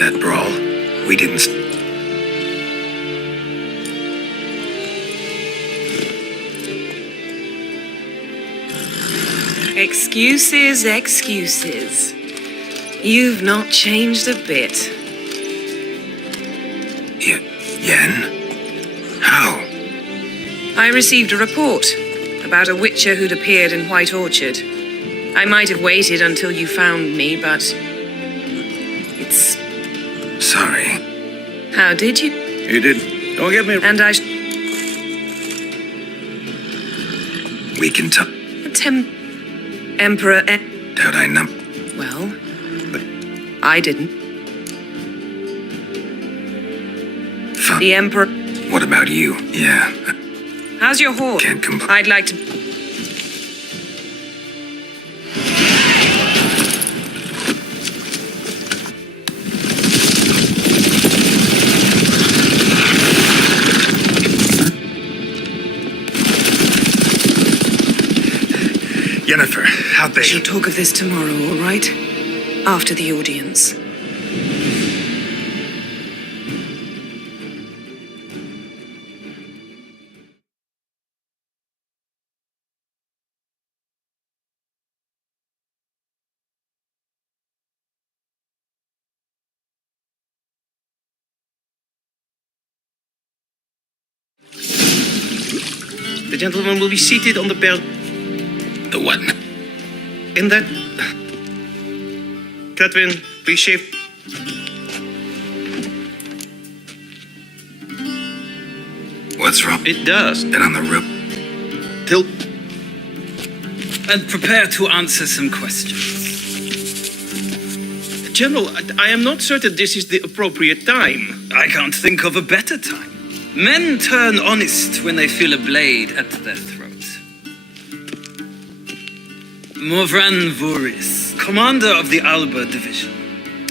That brawl, we didn't... Excuses, excuses. You've not changed a bit. Yen? How? I received a report about a witcher who'd appeared in White Orchard. I might have waited until you found me, but... it's... Sorry. How did you? You did. Don't get me... And I... We can talk... Emperor... Doubt I know... Well, I didn't. Fun. The Emperor... What about you? Yeah. How's your horse? Can't complain. I'd like to... Yennefer, how'd they... We'll talk of this tomorrow, all right? After the audience. The gentleman will be seated on the bell. The what? In that... Catwin, please shave. What's wrong? It does. Been on the rope. Till... And prepare to answer some questions. General, I am not certain this is the appropriate time. I can't think of a better time. Men turn honest when they feel a blade at their throat. Morvran Voris, commander of the Alba Division.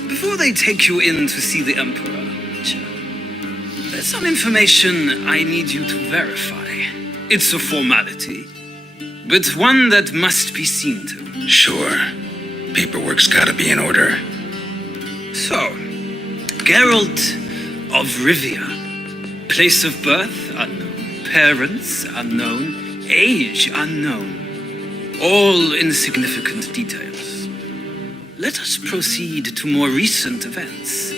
Before they take you in to see the Emperor, Witcher, there's some information I need you to verify. It's a formality, but one that must be seen to. Sure. Paperwork's gotta be in order. So, Geralt of Rivia. Place of birth unknown. Parents unknown. Age unknown. All insignificant details. Let us proceed to more recent events.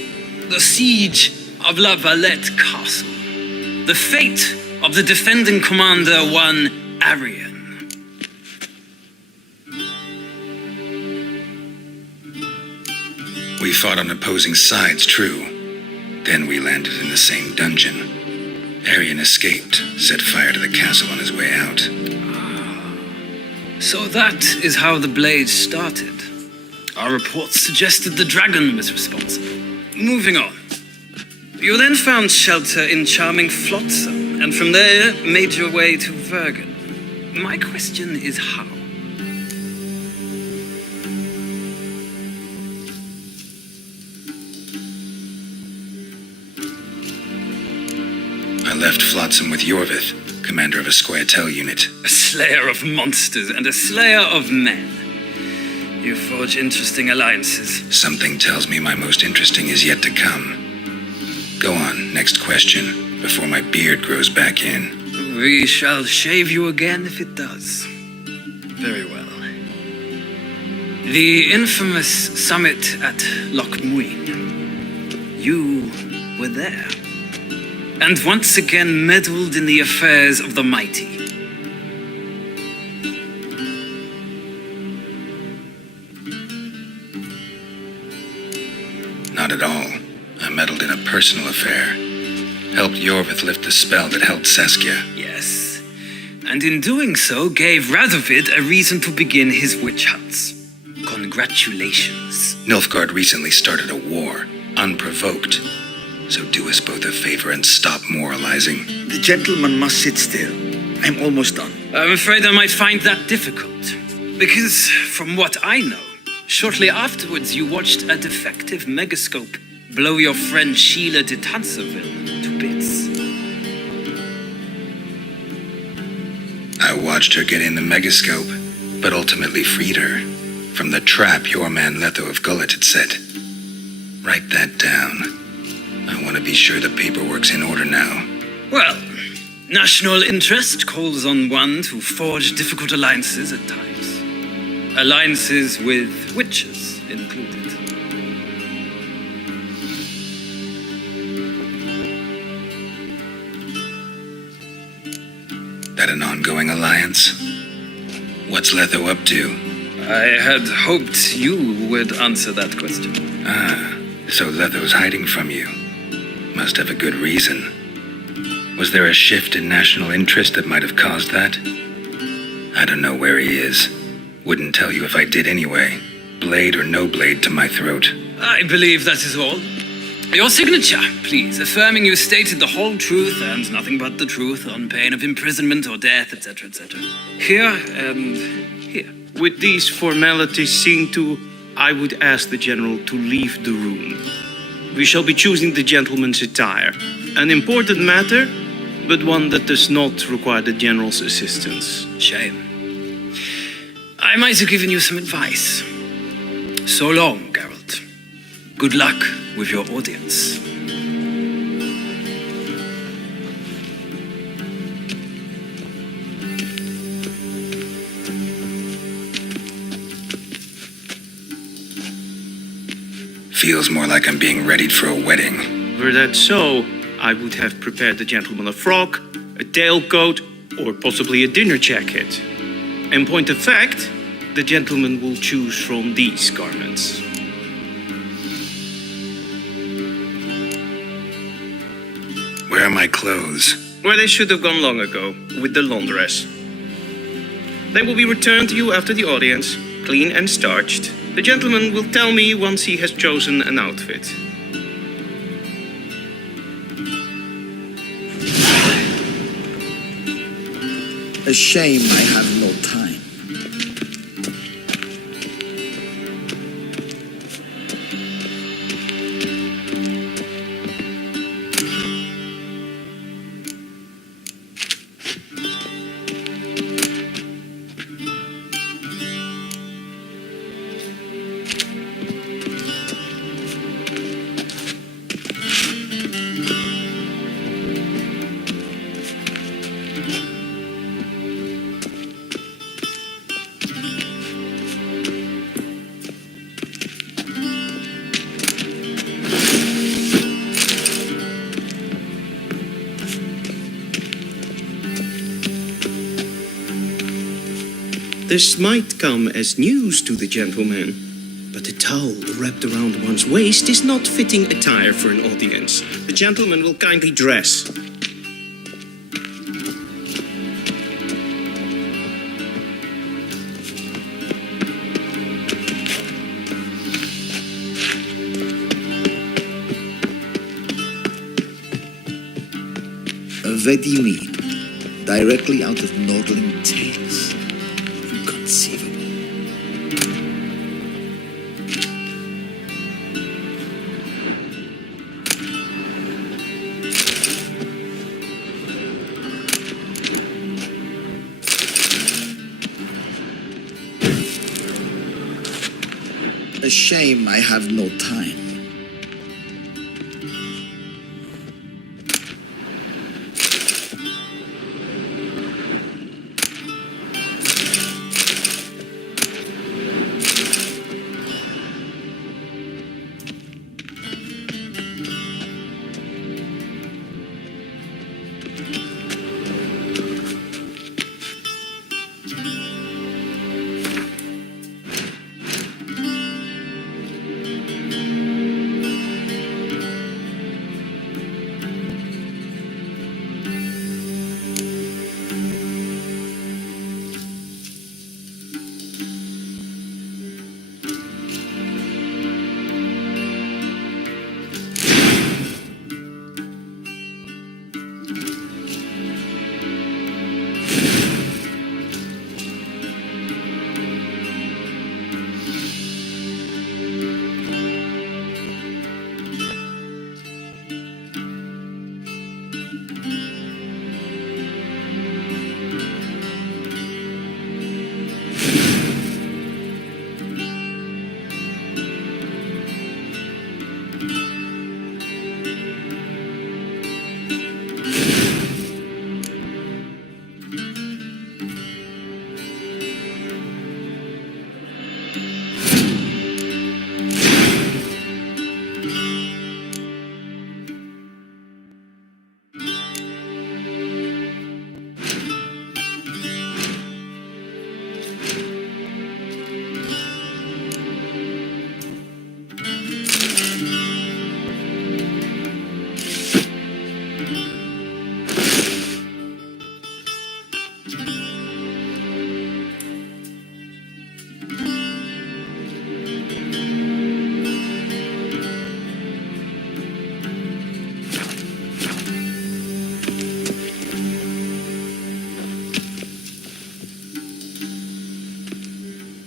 The siege of La Valette Castle. The fate of the defending commander, one Arian. We fought on opposing sides, true. Then we landed in the same dungeon. Arian escaped, set fire to the castle on his way out. So that is how the blade started. Our reports suggested the dragon was responsible. Moving on. You then found shelter in charming Flotsam, and from there made your way to Vergen. My question is how? I left Flotsam with Yorvith, commander of a Squaretel unit. A slayer of monsters and a slayer of men. You forge interesting alliances. Something tells me my most interesting is yet to come. Go on, next question, before my beard grows back in. We shall shave you again if it does. Very well. The infamous summit at Lochmuin. You were there. And once again meddled in the affairs of the mighty. Not at all. I meddled in a personal affair. Helped Yorvith lift the spell that held Saskia. Yes. And in doing so, gave Radovid a reason to begin his witch hunts. Congratulations. Nilfgaard recently started a war, unprovoked. So do us both a favor and stop moralizing. The gentleman must sit still. I'm almost done. I'm afraid I might find that difficult. Because, from what I know, shortly afterwards you watched a defective megascope blow your friend Sheila de Tanserville to bits. I watched her get in the megascope, but ultimately freed her from the trap your man Letho of Gullet had set. Write that down. I want to be sure the paperwork's in order now. Well, national interest calls on one to forge difficult alliances at times. Alliances with witches included. That an ongoing alliance? What's Letho up to? I had hoped you would answer that question. So Letho's hiding from you. Must have a good reason. Was there a shift in national interest that might have caused that? I don't know where he is. Wouldn't tell you if I did anyway. Blade or no blade to my throat. I believe that is all. Your signature, please, affirming you stated the whole truth and nothing but the truth on pain of imprisonment or death, etc., etc. Here and here. With these formalities seen to, I would ask the General to leave the room. We shall be choosing the gentleman's attire. An important matter, but one that does not require the General's assistance. Shame. I might have given you some advice. So long, Geralt. Good luck with your audience. Feels more like I'm being readied for a wedding. Were that so, I would have prepared the gentleman a frock, a tailcoat, or possibly a dinner jacket. In point of fact, the gentleman will choose from these garments. Where are my clothes? Where they should have gone long ago, with the laundress. They will be returned to you after the audience, clean and starched. The gentleman will tell me once he has chosen an outfit. A shame I have no time. This might come as news to the gentleman, but a towel wrapped around one's waist is not fitting attire for an audience. The gentleman will kindly dress. What do you mean? Directly out of Nordling tales. Inconceivable. A shame I have no time.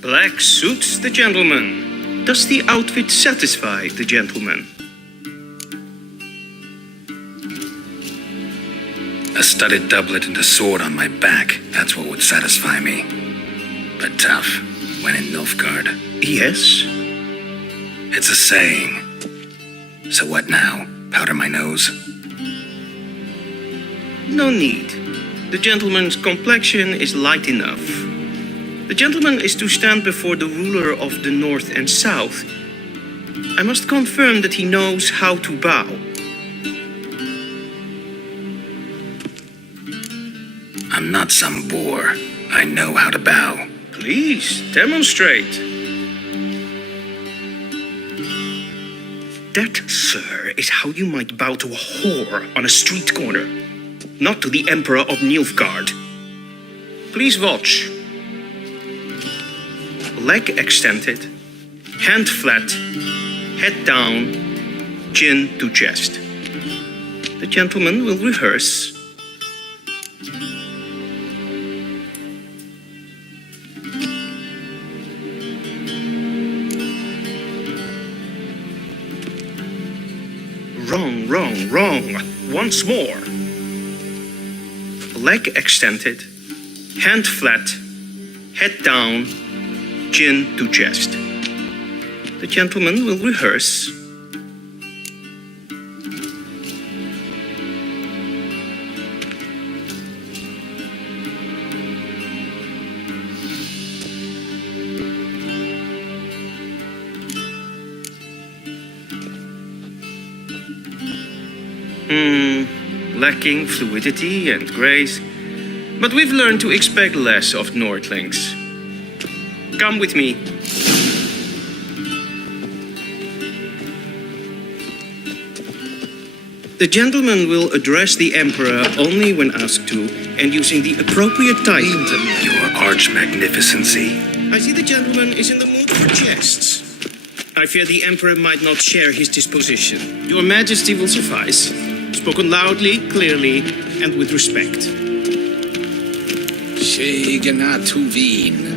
Black suits the gentleman. Does the outfit satisfy the gentleman? A studded doublet and a sword on my back, that's what would satisfy me. But tough, when in Nilfgaard. Yes. It's a saying. So what now? Powder my nose? No need. The gentleman's complexion is light enough. The gentleman is to stand before the ruler of the North and South. I must confirm that he knows how to bow. I'm not some boor. I know how to bow. Please, demonstrate. That, sir, is how you might bow to a whore on a street corner, not to the Emperor of Nilfgaard. Please watch. Leg extended, hand flat, head down, chin to chest. The gentleman will rehearse. Wrong. Once more. Leg extended, hand flat, head down, chin to chest. The gentleman will rehearse. Lacking fluidity and grace, but we've learned to expect less of Nordlings. Come with me. The gentleman will address the Emperor only when asked to, and using the appropriate title. Your arch magnificency. I see the gentleman is in the mood for jests. I fear the Emperor might not share his disposition. Your Majesty will suffice. Spoken loudly, clearly, and with respect. Tuvin.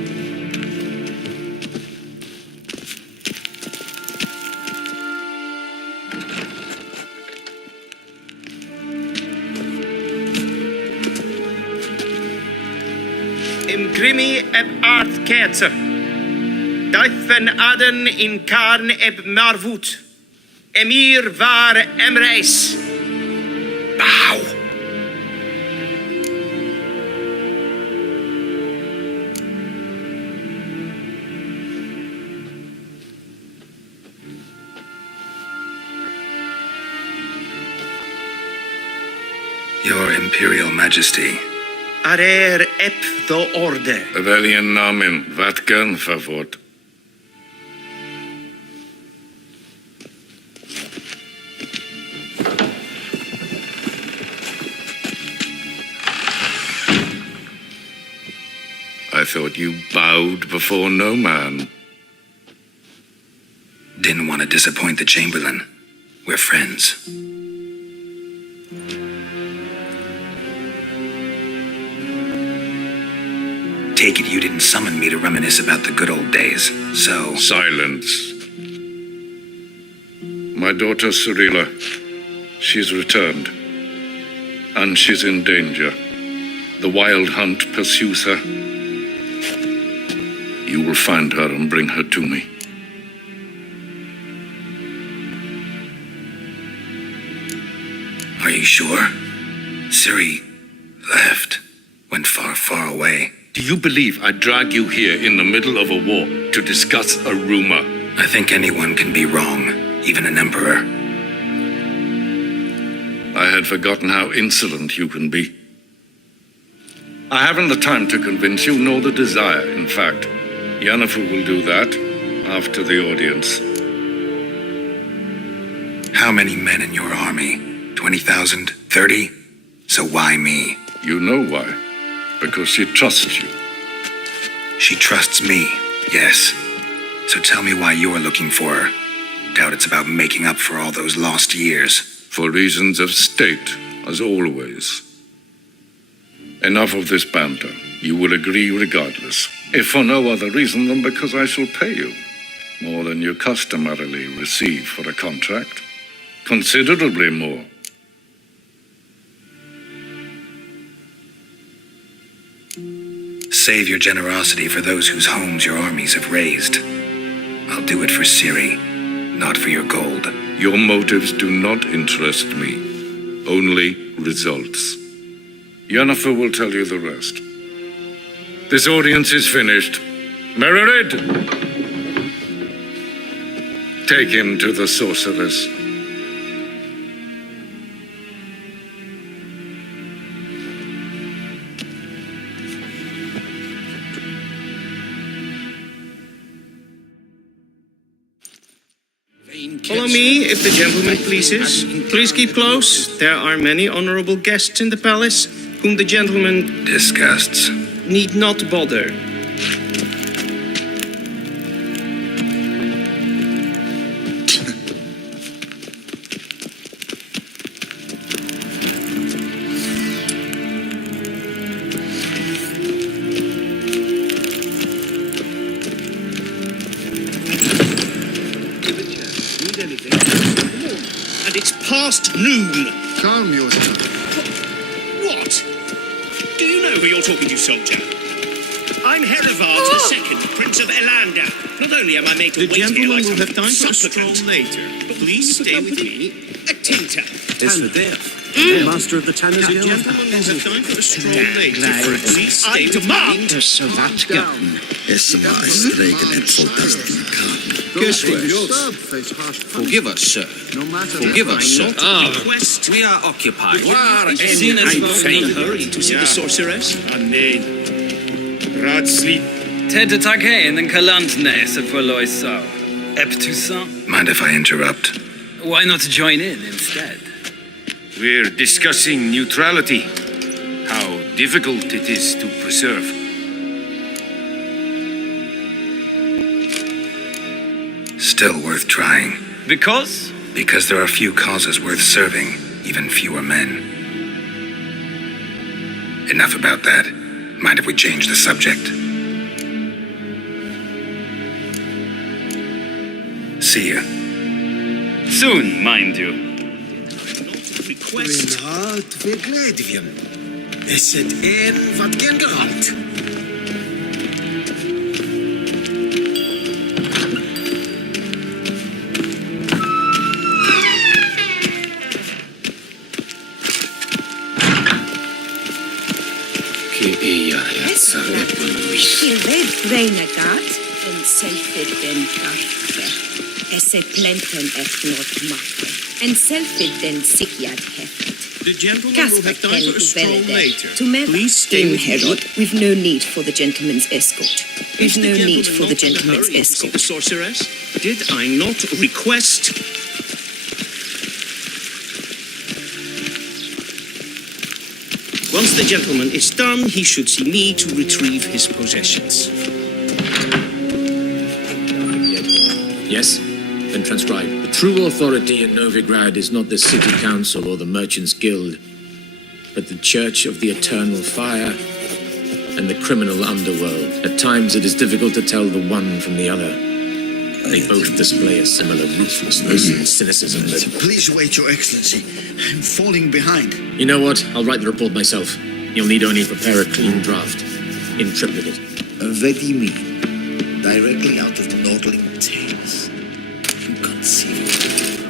Im grimi eb art ketzer. Daifen aden in karn eb marvut. Emir var emreis. Bow. Your Imperial Majesty. Arer ep the orde. Weljen namen, wat kan favort? I thought you bowed before no man. Didn't want to disappoint the Chamberlain. We're friends. Take it you didn't summon me to reminisce about the good old days, so... Silence. My daughter Cyrilla, she's returned. And she's in danger. The wild hunt pursues her. You will find her and bring her to me. Are you sure? Siri left. Went far, far away. Do you believe I drag you here in the middle of a war to discuss a rumor? I think anyone can be wrong, even an emperor. I had forgotten how insolent you can be. I haven't the time to convince you, nor the desire, in fact. Yennefer will do that after the audience. How many men in your army? 20,000? 30? So why me? You know why. Because she trusts you. She trusts me, yes. So tell me why you're looking for her. Doubt it's about making up for all those lost years. For reasons of state, as always. Enough of this banter. You will agree regardless. If for no other reason than because I shall pay you. More than you customarily receive for a contract. Considerably more. Save your generosity for those whose homes your armies have razed. I'll do it for Ciri, not for your gold. Your motives do not interest me. Only results. Yennefer will tell you the rest. This audience is finished. Mererid! Take him to the sorceress. Follow me, if the gentleman pleases. Please keep close. There are many honorable guests in the palace, whom the gentleman Disgusts. need not bother. And it's past noon. Calm yourself. What? Do you know who you're talking to, soldier? I'm Herivard II, Prince of Elanda. Not only am I made to wait here like some supplicant, later. please stay with me. A tinter. Master of the Tanners The gentleman will have time for a stroll later. Please stay with me. Så vart gone. Forgive us, sir. No matter Forgive us, sir. Request. We are occupied. Seen as well in a hurry to see the sorceress. Ted Take and Kalantnes for Loiso. Eptusa. Mind if I interrupt? Why not join in instead? We're discussing neutrality. How difficult it is to preserve. Still worth trying. Because? Because there are few causes worth serving, even fewer men. Enough about that. Mind if we change the subject? See ya. Soon, mind you. Request. Hart vergledvjen. Is het een wat gen gehad? Red renegat en selfiden garfe. Esse plenten etnot makke. En selfiden sikiad hefet. The gentleman will have time for a stroll later. Please stay with Herod. We've no need for the gentleman's escort. Is We've no need for the not in a gentleman's hurry to see the escort. sorceress? Did I not request? Once the gentleman is done, he should see me to retrieve his possessions. Yes? Then transcribe. The true authority in Novigrad is not the city council or the merchants' guild, but the Church of the Eternal Fire and the criminal underworld. At times it is difficult to tell the one from the other. They both display a similar ruthlessness and cynicism. Please wait, Your Excellency. I'm falling behind. You know what? I'll write the report myself. You'll need only prepare a clean draft. In triplicate. Vedimi. Directly out of Nordling tales. Inconceivable.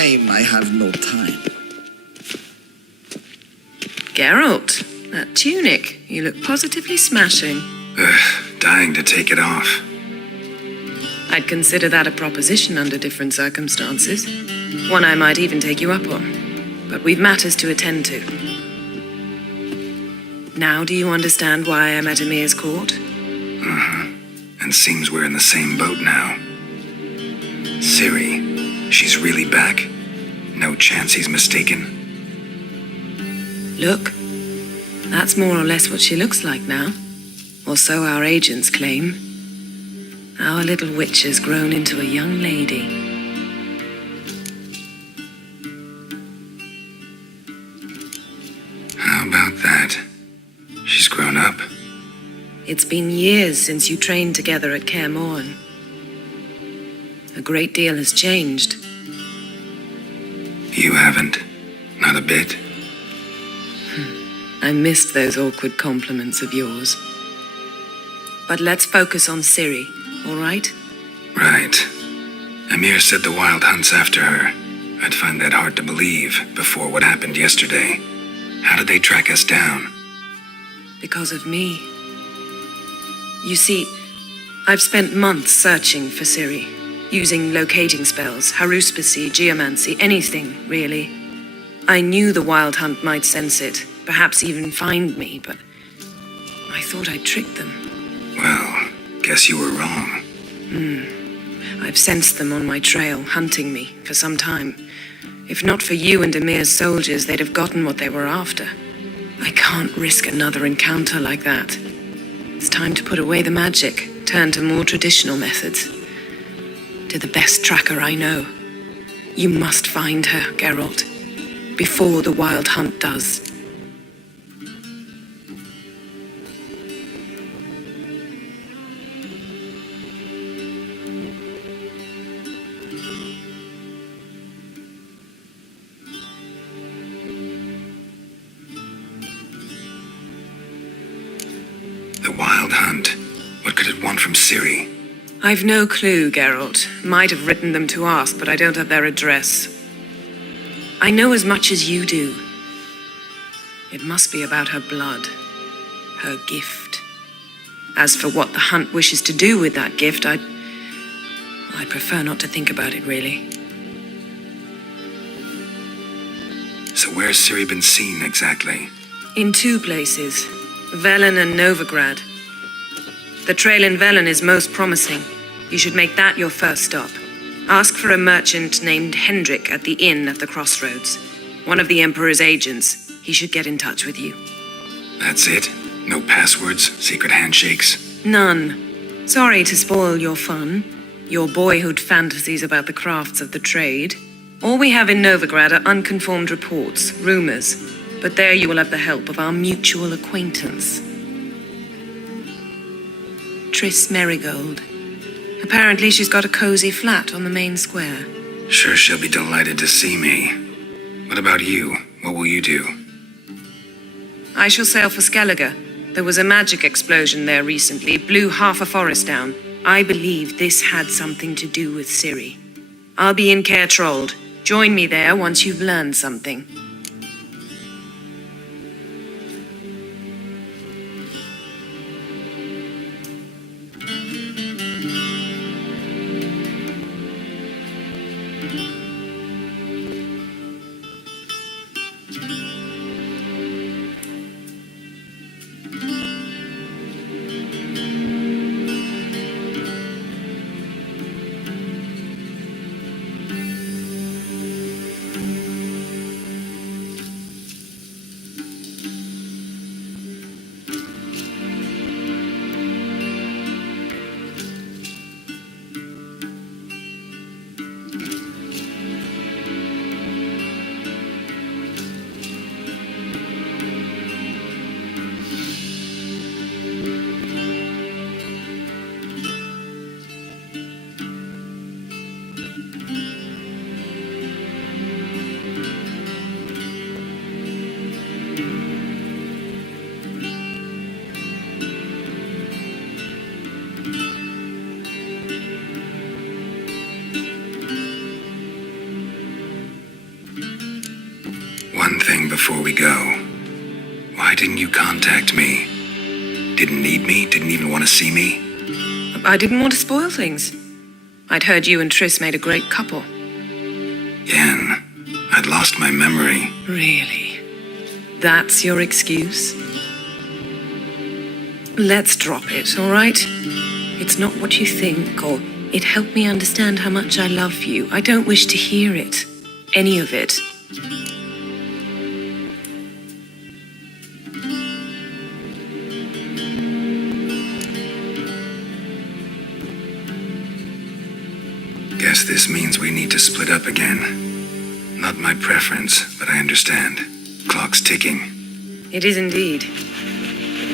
shame I have no time. Geralt, that tunic, you look positively smashing. Dying to take it off. I'd consider that a proposition under different circumstances. One I might even take you up on. But we've matters to attend to. Now do you understand why I'm at Emir's court? And seems we're in the same boat now. Ciri, she's really back? No chance he's mistaken? Look, that's more or less what she looks like now. Or so our agents claim. Our little witch has grown into a young lady. How about that? She's grown up. It's been years since you trained together at Kaer Morhen. A great deal has changed. You haven't. Not a bit. I missed those awkward compliments of yours. But let's focus on Ciri, all right? Right. Emir said the Wild Hunt's after her. I'd find that hard to believe before what happened yesterday. How did they track us down? Because of me. You see, I've spent months searching for Ciri, using locating spells, haruspicy, geomancy, anything, really. I knew the Wild Hunt might sense it, perhaps even find me, but I thought I'd tricked them. Well, guess you were wrong. I've sensed them on my trail, hunting me, for some time. If not for you and Emir's soldiers, they'd have gotten what they were after. I can't risk another encounter like that. It's time to put away the magic, turn to more traditional methods. To the best tracker I know. You must find her, Geralt, before the Wild Hunt does. The Wild Hunt. What could it want from Ciri? I've no clue, Geralt. Might have written them to ask, but I don't have their address. I know as much as you do. It must be about her blood. Her gift. As for what the Hunt wishes to do with that gift, I prefer not to think about it, really. So where's Ciri been seen exactly? In two places. Velen and Novigrad. The trail in Velen is most promising. You should make that your first stop. Ask for a merchant named Hendrik at the inn at the crossroads. One of the Emperor's agents. He should get in touch with you. That's it? No passwords? Secret handshakes? None. Sorry to spoil your fun. Your boyhood fantasies about the crafts of the trade. All we have in Novigrad are unconformed reports, rumors. But there you will have the help of our mutual acquaintance. Triss Merigold. Apparently she's got a cozy flat on the main square. Sure she'll be delighted to see me. What about you? What will you do? I shall sail for Skellige. There was a magic explosion there recently, blew half a forest down. I believe this had something to do with Ciri. I'll be in Caer Trold. Join me there once you've learned something. before we go. Why didn't you contact me? Didn't need me? Didn't even want to see me? I didn't want to spoil things. I'd heard you and Triss made a great couple. Yen, I'd lost my memory. Really? That's your excuse? Let's drop it, all right? It's not what you think, or it helped me understand how much I love you. I don't wish to hear it. Any of it. Guess this means we need to split up again. Not my preference, but I understand. Clock's ticking. It is indeed.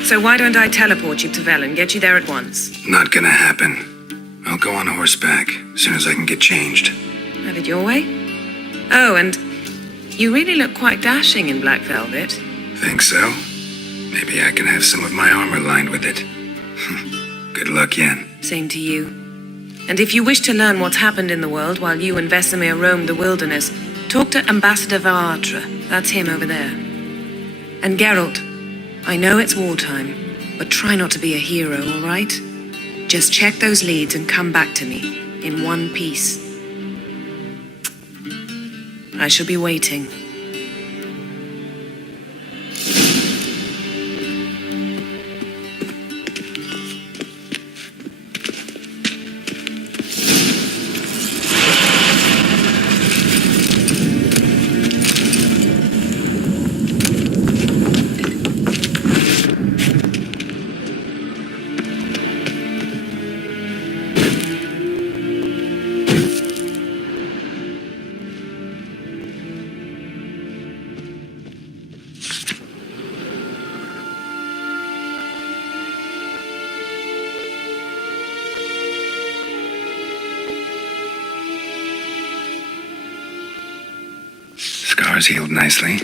So why don't I teleport you to Vel and get you there at once? Not gonna happen. I'll go on horseback as soon as I can get changed. Have it your way? Oh, and you really look quite dashing in black velvet. Think so? Maybe I can have some of my armor lined with it. Good luck, Yen. Same to you. And if you wish to learn what's happened in the world while you and Vesemir roamed the wilderness, talk to Ambassador Varatra. That's him over there. And Geralt, I know it's wartime, but try not to be a hero, all right? Just check those leads and come back to me, in one piece. I shall be waiting. Scars healed nicely.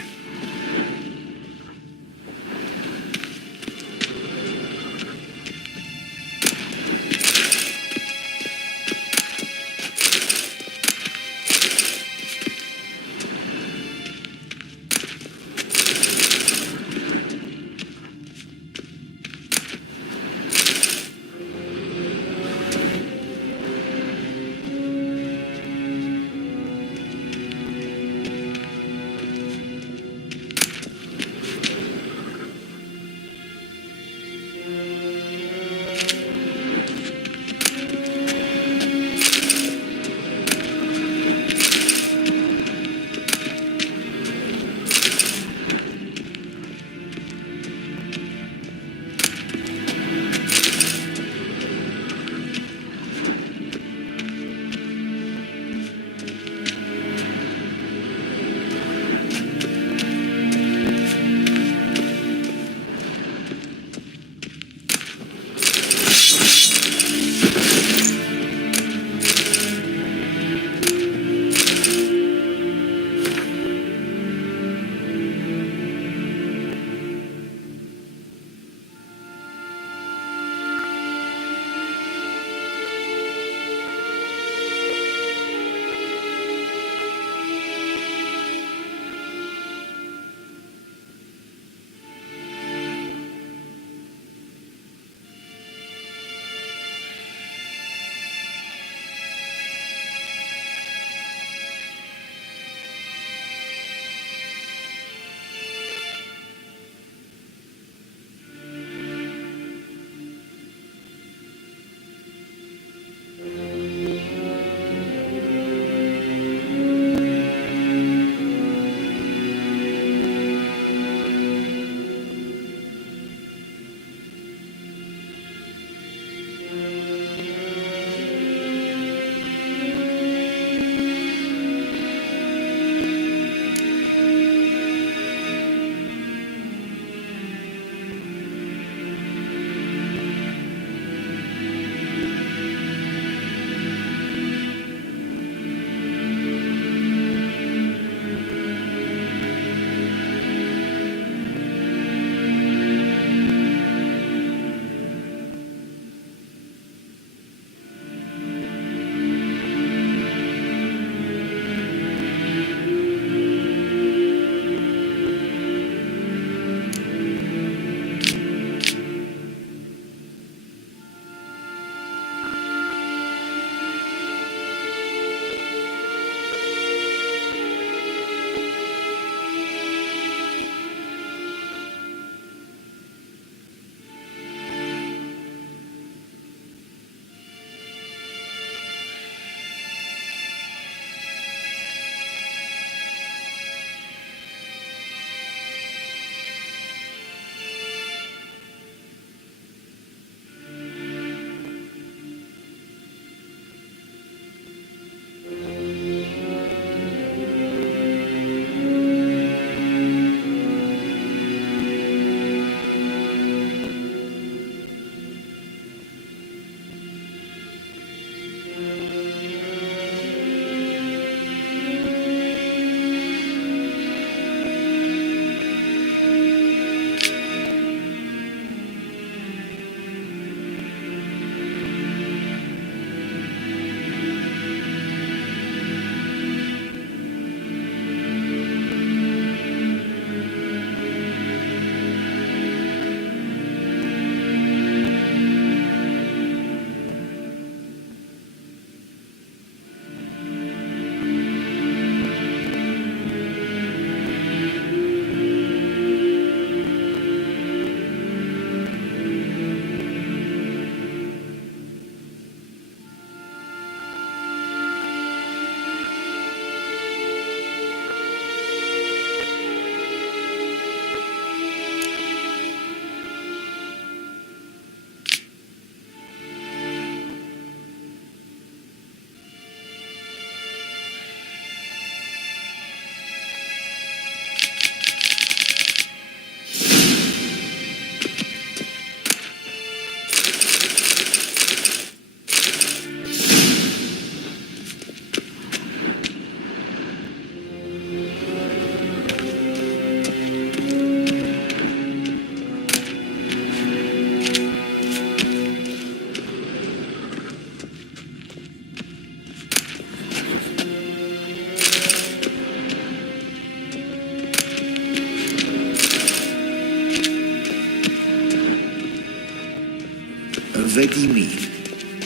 already mean?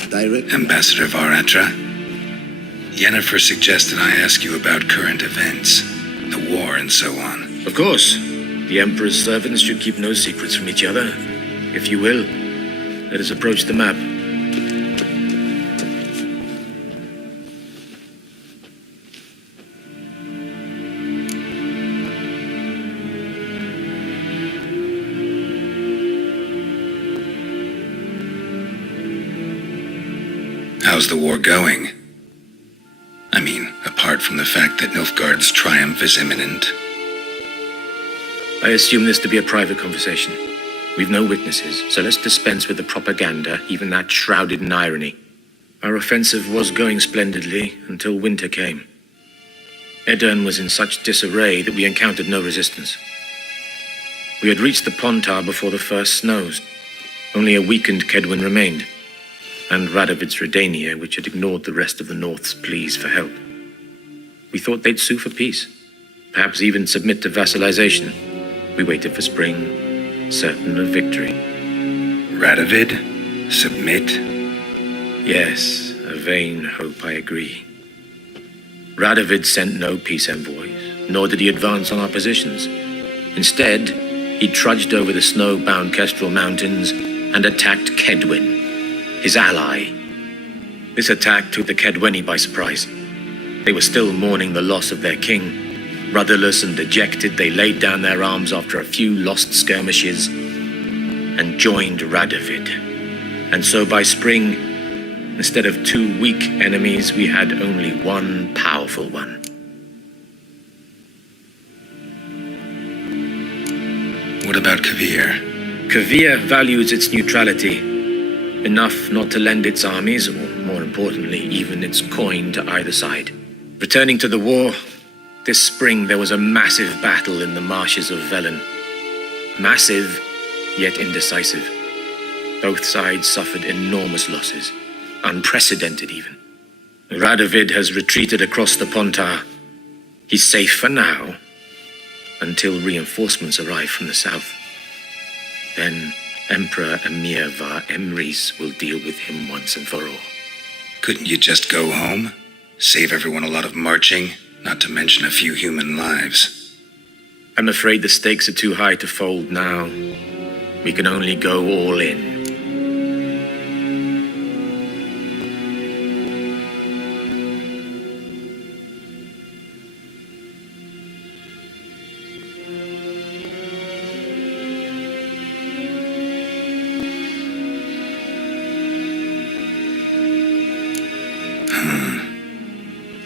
Directly. Ambassador Varatra, Yennefer suggested I ask you about current events, the war and so on. Of course. The Emperor's servants should keep no secrets from each other. If you will, let us approach the map. How's the war going? I mean, apart from the fact that Nilfgaard's triumph is imminent. I assume this to be a private conversation. We've no witnesses, so let's dispense with the propaganda, even that shrouded in irony. Our offensive was going splendidly until winter came. Edirne was in such disarray that we encountered no resistance. We had reached the Pontar before the first snows. Only a weakened Kedwin remained, and Radovid's Redania, which had ignored the rest of the North's pleas for help. We thought they'd sue for peace, perhaps even submit to vassalization. We waited for spring, certain of victory. Radovid? Submit? Yes, a vain hope, I agree. Radovid sent no peace envoys, nor did he advance on our positions. Instead, he trudged over the snow-bound Kestrel Mountains and attacked Kedwin, his ally. This attack took the Kedweni by surprise. They were still mourning the loss of their king. Rudderless and dejected, they laid down their arms after a few lost skirmishes and joined Radovid. And so by spring, instead of 2 weak enemies, we had only one powerful one. What about Kavir? Kavir values its neutrality, enough not to lend its armies, or more importantly, even its coin to either side. Returning to the war, this spring there was a massive battle in the marshes of Velen. Massive, yet indecisive. Both sides suffered enormous losses, unprecedented even. Radovid has retreated across the Pontar. He's safe for now, until reinforcements arrive from the south. Then Emperor Emir Var Emrys will deal with him once and for all. Couldn't you just go home? Save everyone a lot of marching, not to mention a few human lives. I'm afraid the stakes are too high to fold now. We can only go all in.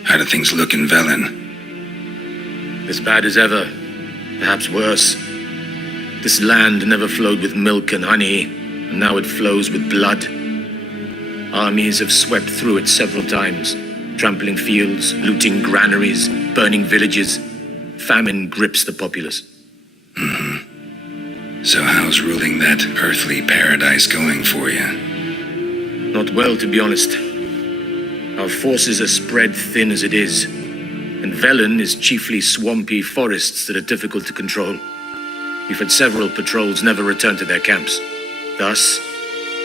How do things look in Velen? As bad as ever, perhaps worse. This land never flowed with milk and honey, and now it flows with blood. Armies have swept through it several times, trampling fields, looting granaries, burning villages. Famine grips the populace. So how's ruling that earthly paradise going for you? Not well, to be honest. Our forces are spread thin as it is, and Velen is chiefly swampy forests that are difficult to control. We've had several patrols never return to their camps. Thus,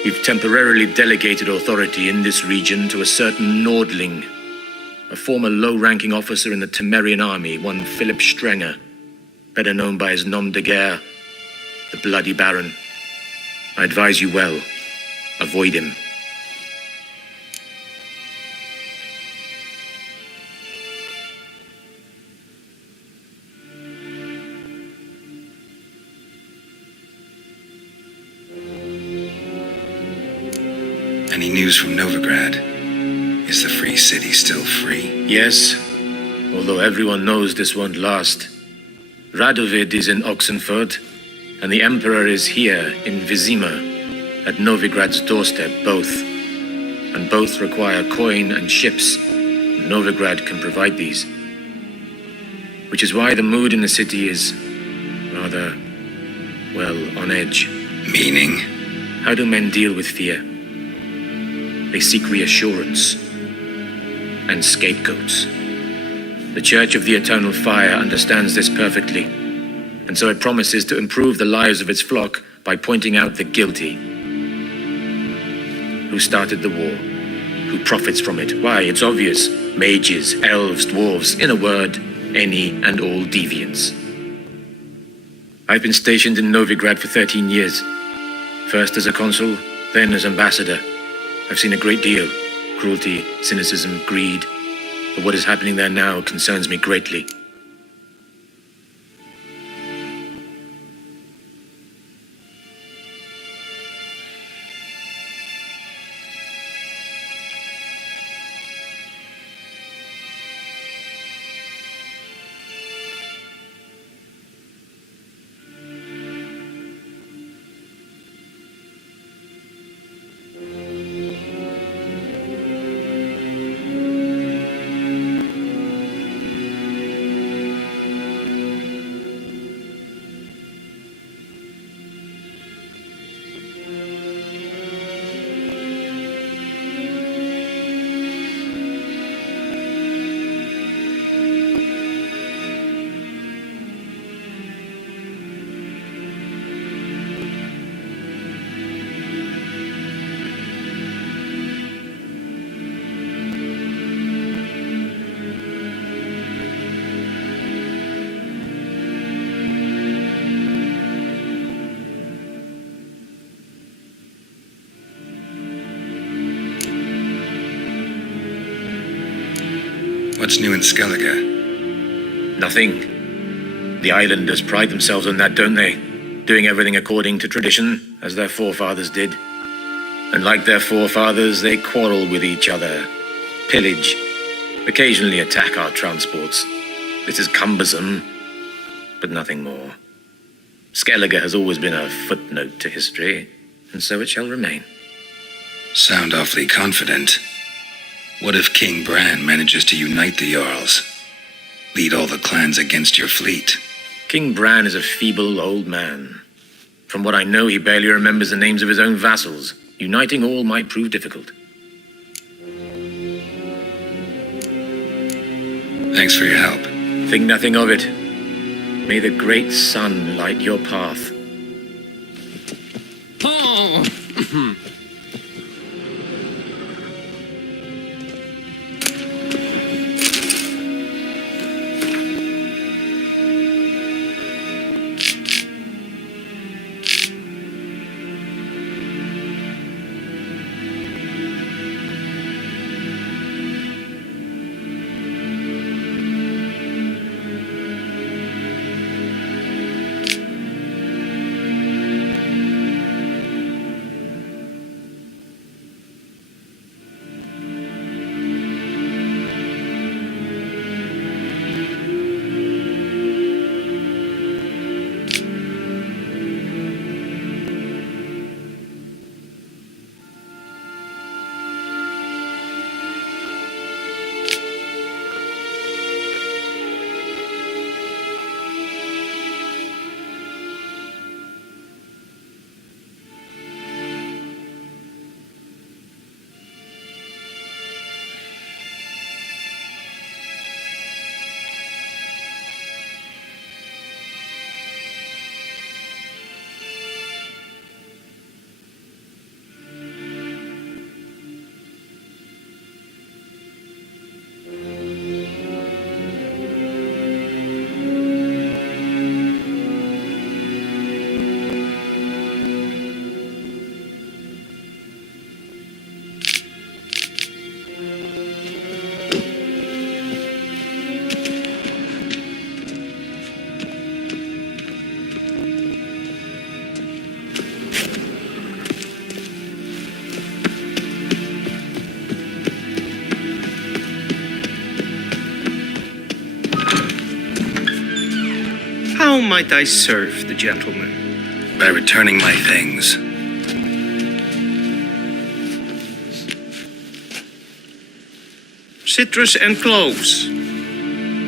we've temporarily delegated authority in this region to a certain Nordling, a former low-ranking officer in the Temerian army, one Philip Strenger, better known by his nom de guerre, the Bloody Baron. I advise you well, avoid him. Any news from Novigrad? Is the free city still free? Yes, although everyone knows this won't last. Radovid is in Oxenfurt, and the Emperor is here in Vizima, at Novigrad's doorstep, both. And both require coin and ships. Novigrad can provide these. Which is why the mood in the city is rather, well, on edge. Meaning? How do men deal with fear? They seek reassurance and scapegoats. The Church of the Eternal Fire understands this perfectly, and so it promises to improve the lives of its flock by pointing out the guilty. Who started the war? Who profits from it? Why, it's obvious. Mages, elves, dwarves, in a word, any and all deviants. I've been stationed in Novigrad for 13 years. First as a consul, then as ambassador. I've seen a great deal. Cruelty, cynicism, greed. But what is happening there now concerns me greatly. What's new in Skellige? Nothing. The islanders pride themselves on that, don't they? Doing everything according to tradition, as their forefathers did. And like their forefathers, they quarrel with each other, pillage, occasionally attack our transports. This is cumbersome, but nothing more. Skellige has always been a footnote to history, and so it shall remain. Sound awfully confident. What if King Bran manages to unite the Jarls? Lead all the clans against your fleet? King Bran is a feeble old man. From what I know, he barely remembers the names of his own vassals. Uniting all might prove difficult. Thanks for your help. Think nothing of it. May the great sun light your path. How might I serve the gentleman? By returning my things. Citrus and cloves.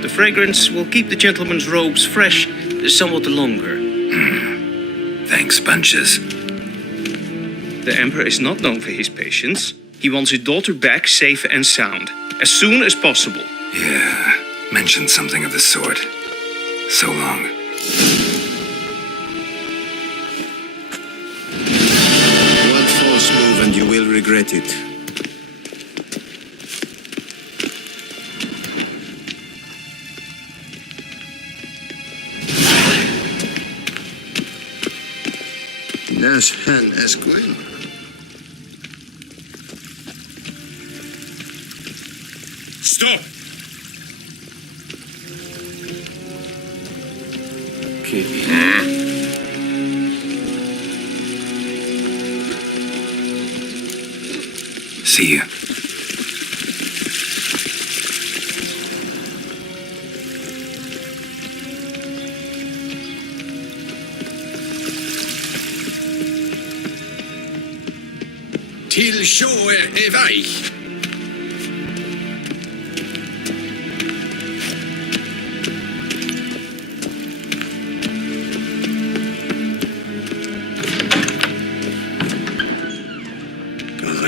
The fragrance will keep the gentleman's robes fresh somewhat longer. Thanks, bunches. The Emperor is not known for his patience. He wants his daughter back safe and sound, as soon as possible. Yeah, mentioned something of the sort. So long. One false move and You will regret it. Nas Han Esquire. Stop! See you. Till sjøen er vei.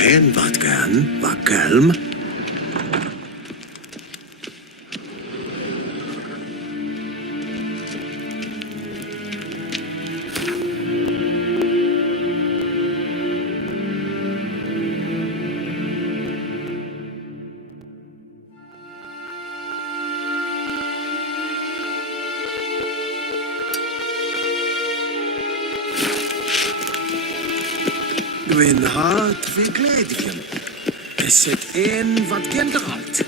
Ren vatkan, vakalm. Gwyn hat vi glädjen. Sett en vad generalt.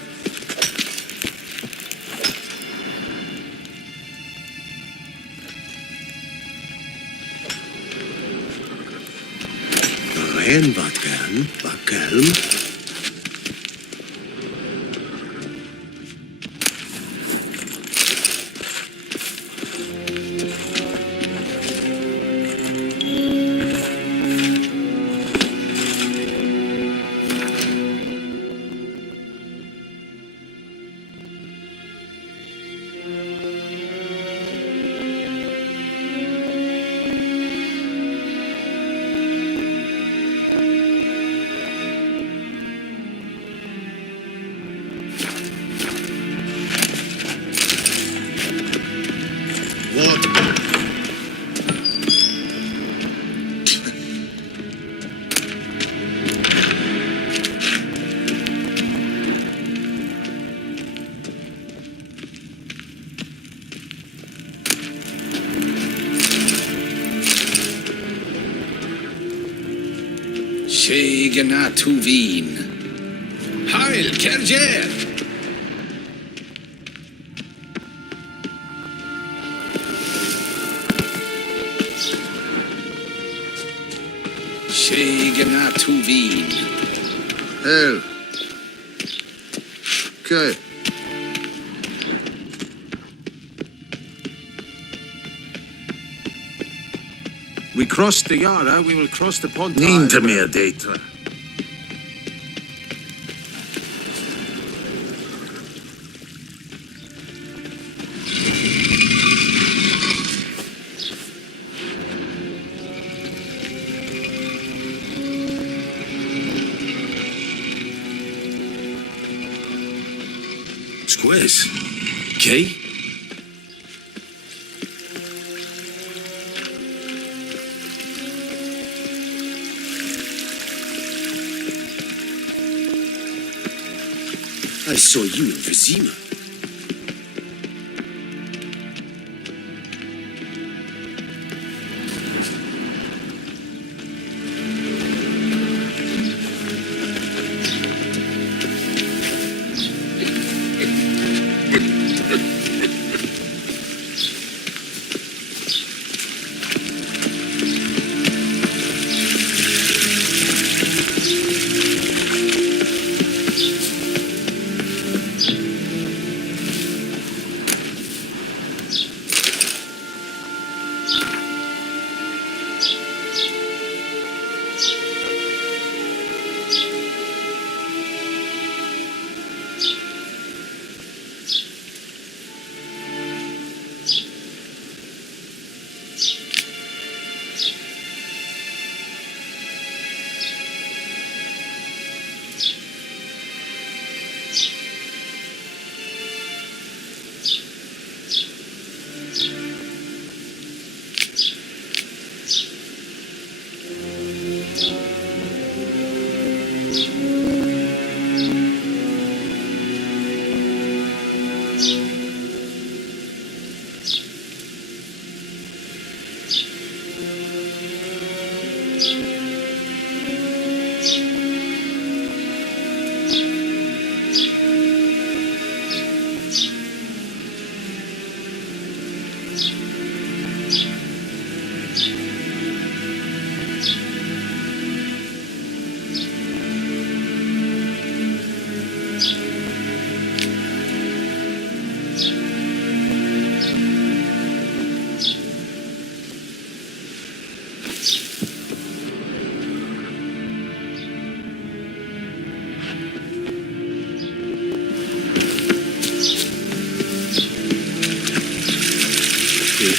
Ren vatkan, vakalm. Segena Tuvin. Heil, Kerjer! Segena Tuvin. Hell. Okay. We crossed the Yara, we will cross the Ponta. Inte mer data. Squares. Okay? I saw you in Vizima.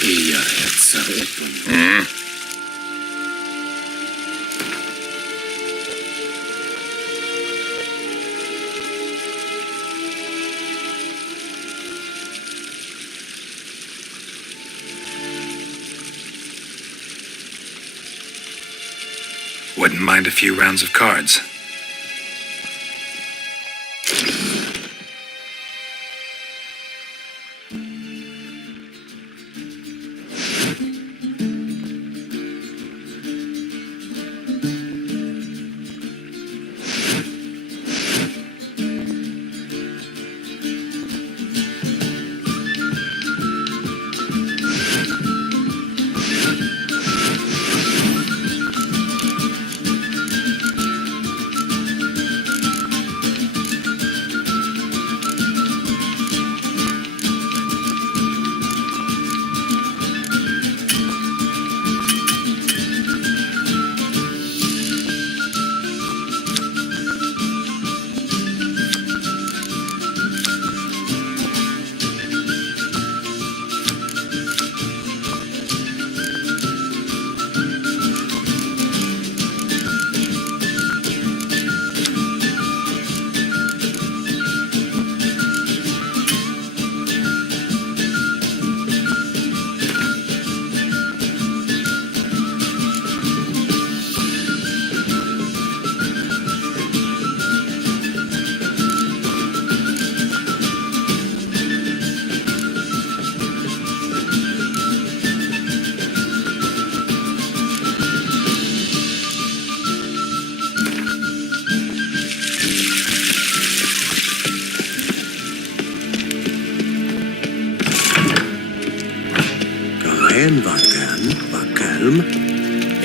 Ihr Herzerrettung. Wouldn't mind a few rounds of cards.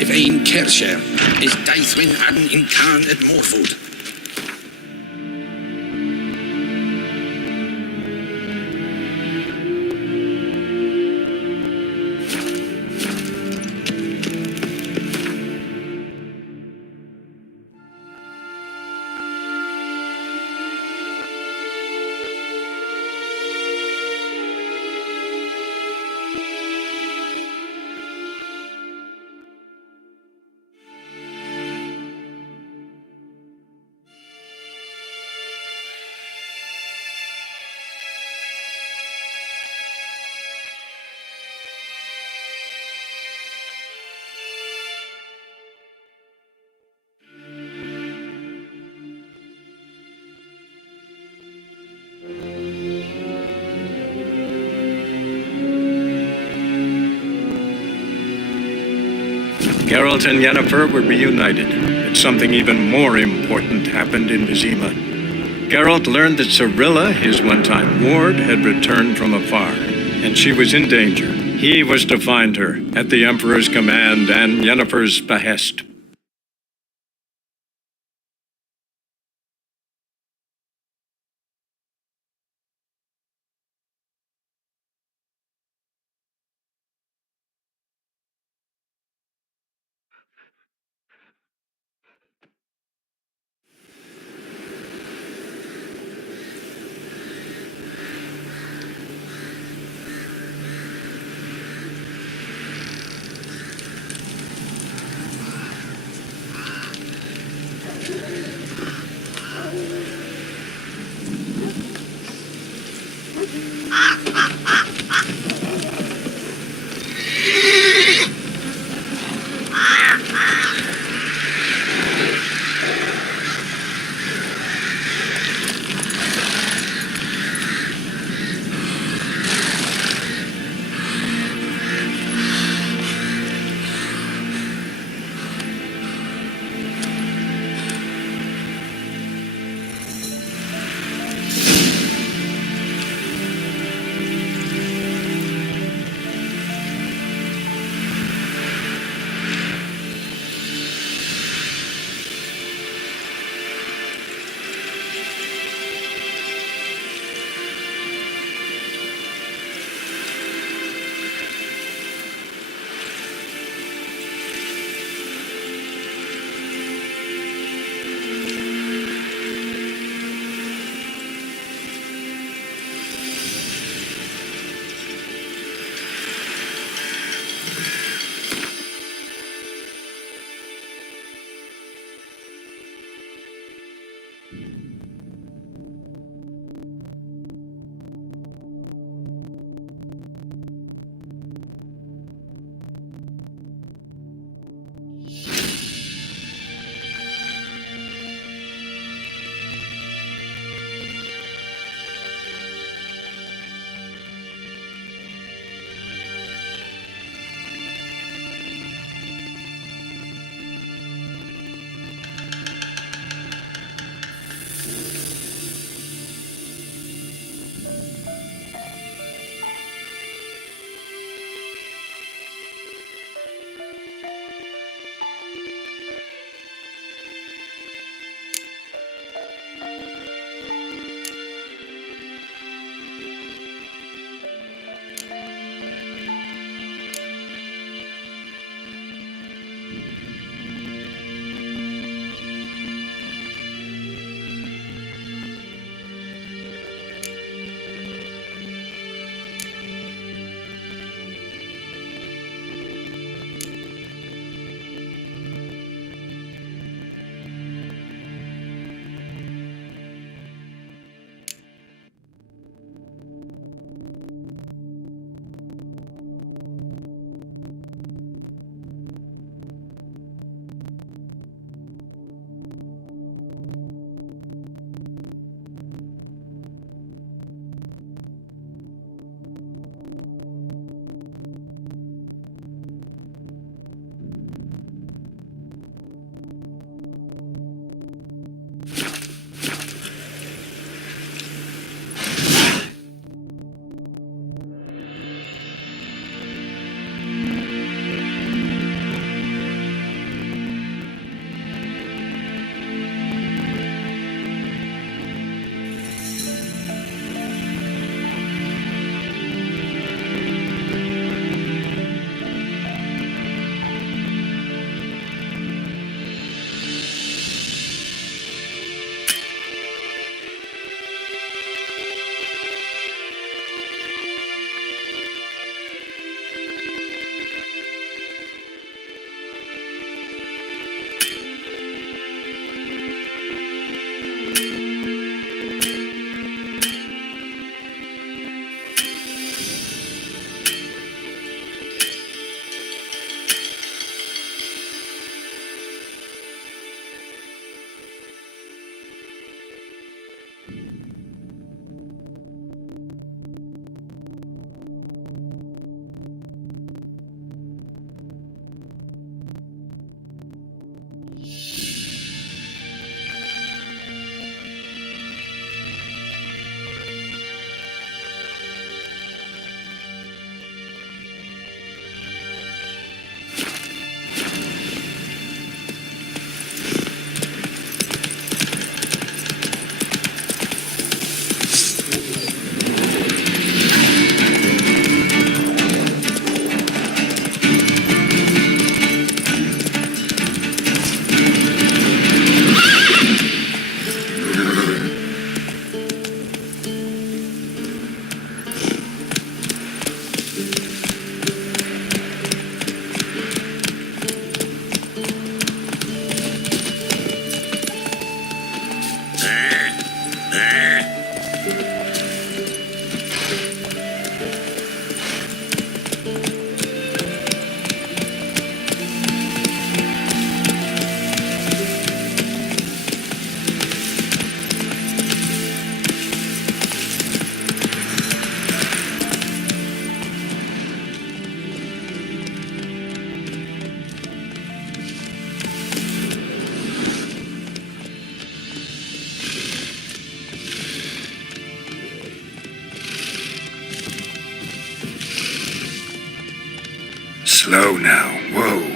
If ein Kersher is daithwyn an in can at Morford. Geralt and Yennefer were reunited, but something even more important happened in Vizima. Geralt learned that Cirilla, his one-time ward, had returned from afar, and she was in danger. He was to find her, at the Emperor's command and Yennefer's behest. Slow now. Whoa.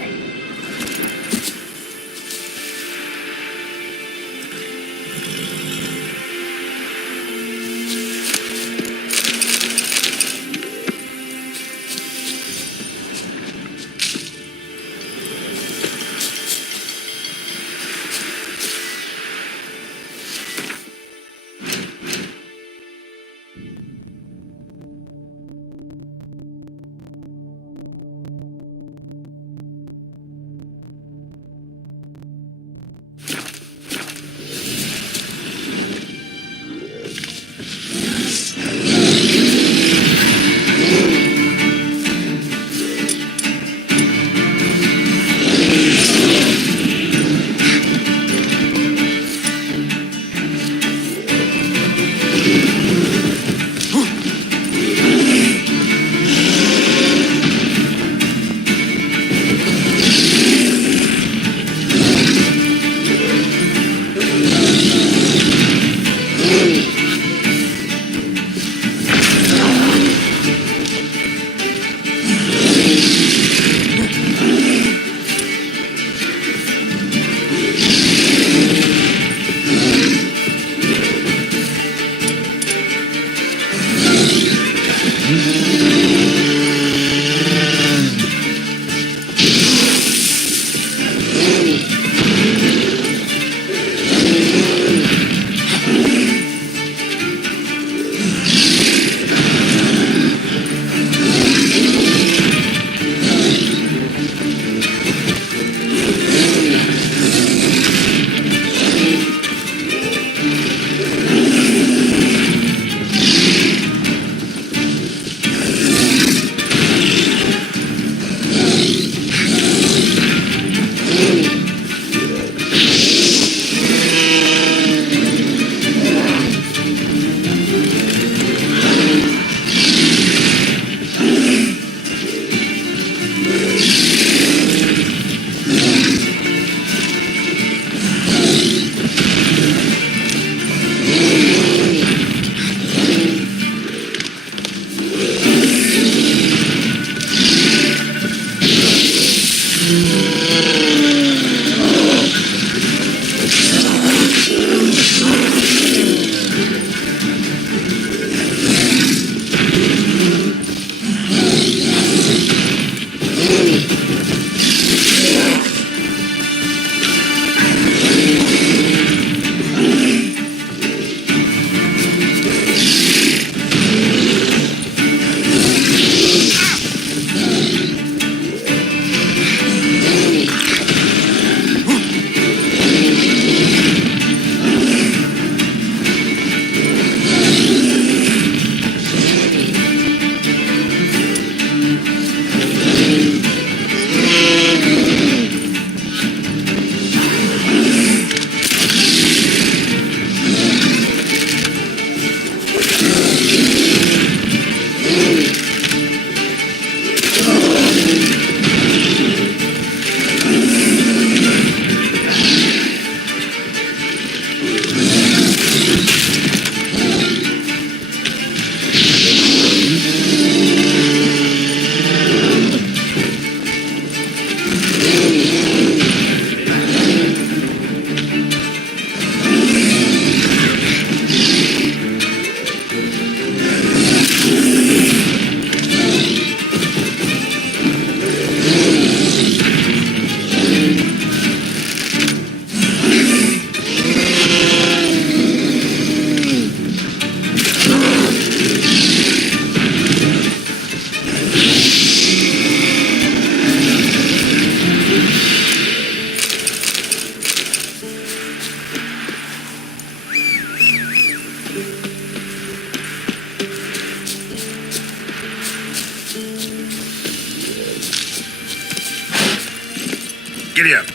Giddy up.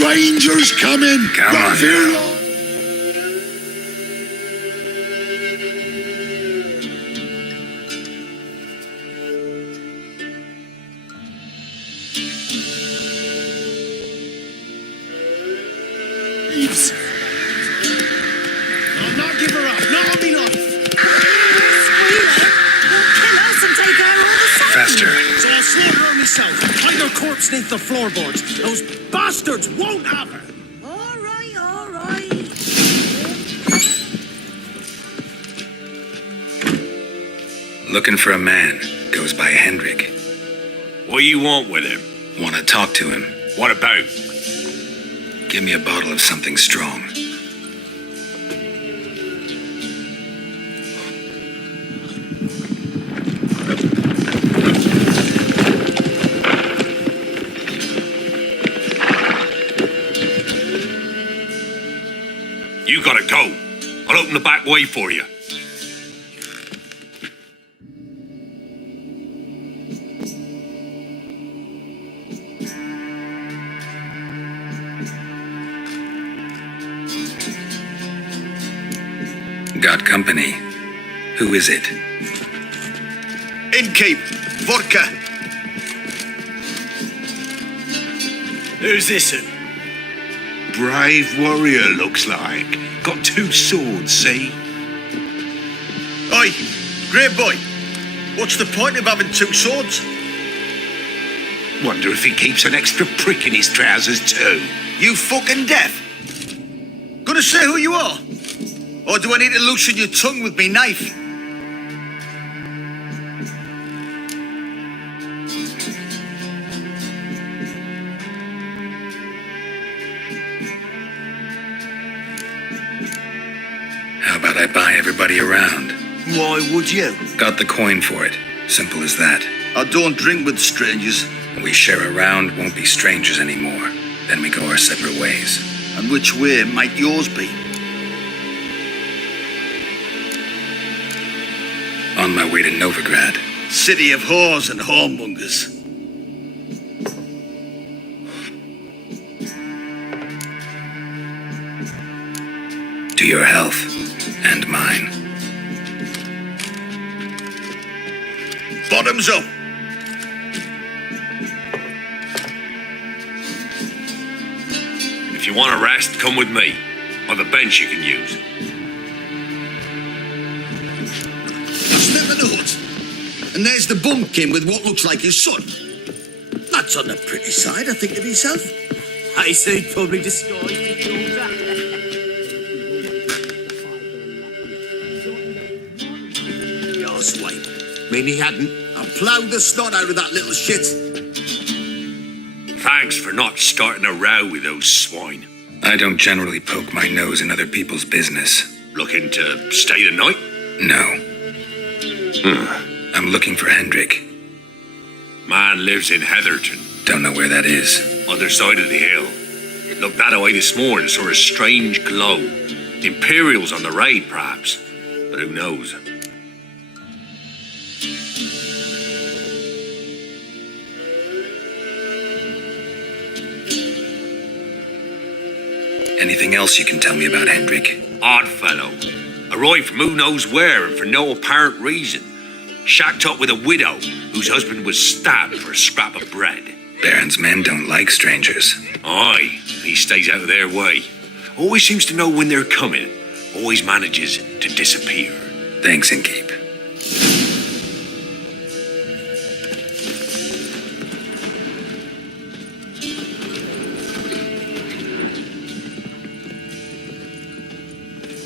Strangers coming! Come Don't on fear now. no- Thieves. I'll not give her up, not on me life. Faster. So I'll slaughter her myself, hide her corpse beneath the floorboards. Those bastards won't have her. All right, all right. Looking for a man. Goes by Hendrik. What do you want with him? Want to talk to him. What about? Give me a bottle of something strong. You gotta go. I'll open the back way for you. Got company. Who is it? Innkeep, vodka. Who's this? Brave warrior, looks like. Got 2 swords, see? Oi, great boy. What's the point of having 2 swords? Wonder if he keeps an extra prick in his trousers too. You fucking deaf. Gonna say who you are? Or do I need to loosen your tongue with me knife? How about I buy everybody around? Why would you? Got the coin for it. Simple as that. I don't drink with strangers. We share a round, won't be strangers anymore. Then we go our separate ways. And which way might yours be? On my way to Novigrad. City of whores and whoremongers. To your health. And mine. Bottoms up. If you want a rest, come with me. Or the bench you can use. Step in the hut. And there's the bumpkin with what looks like his son. That's on the pretty side, I think to myself. I say probably disguised in the older. Your swipe. Mean he hadn't. I ploughed the snot out of that little shit. Thanks for not starting a row with those swine. I don't generally poke my nose in other people's business. Looking to stay the night? No. I'm looking for Hendrik. Man lives in Heatherton, Don't know where that is. other side of the hill. Looked that away this morning, saw a strange glow. Imperials on the raid, perhaps. But who knows? Anything else you can tell me about Hendrik? Odd fellow. Arrived from who knows where and for no apparent reason. Shacked up with a widow whose husband was stabbed for a scrap of bread. Baron's men don't like strangers. Aye, he stays out of their way. Always seems to know when they're coming. Always manages to disappear. Thanks, Innkeep.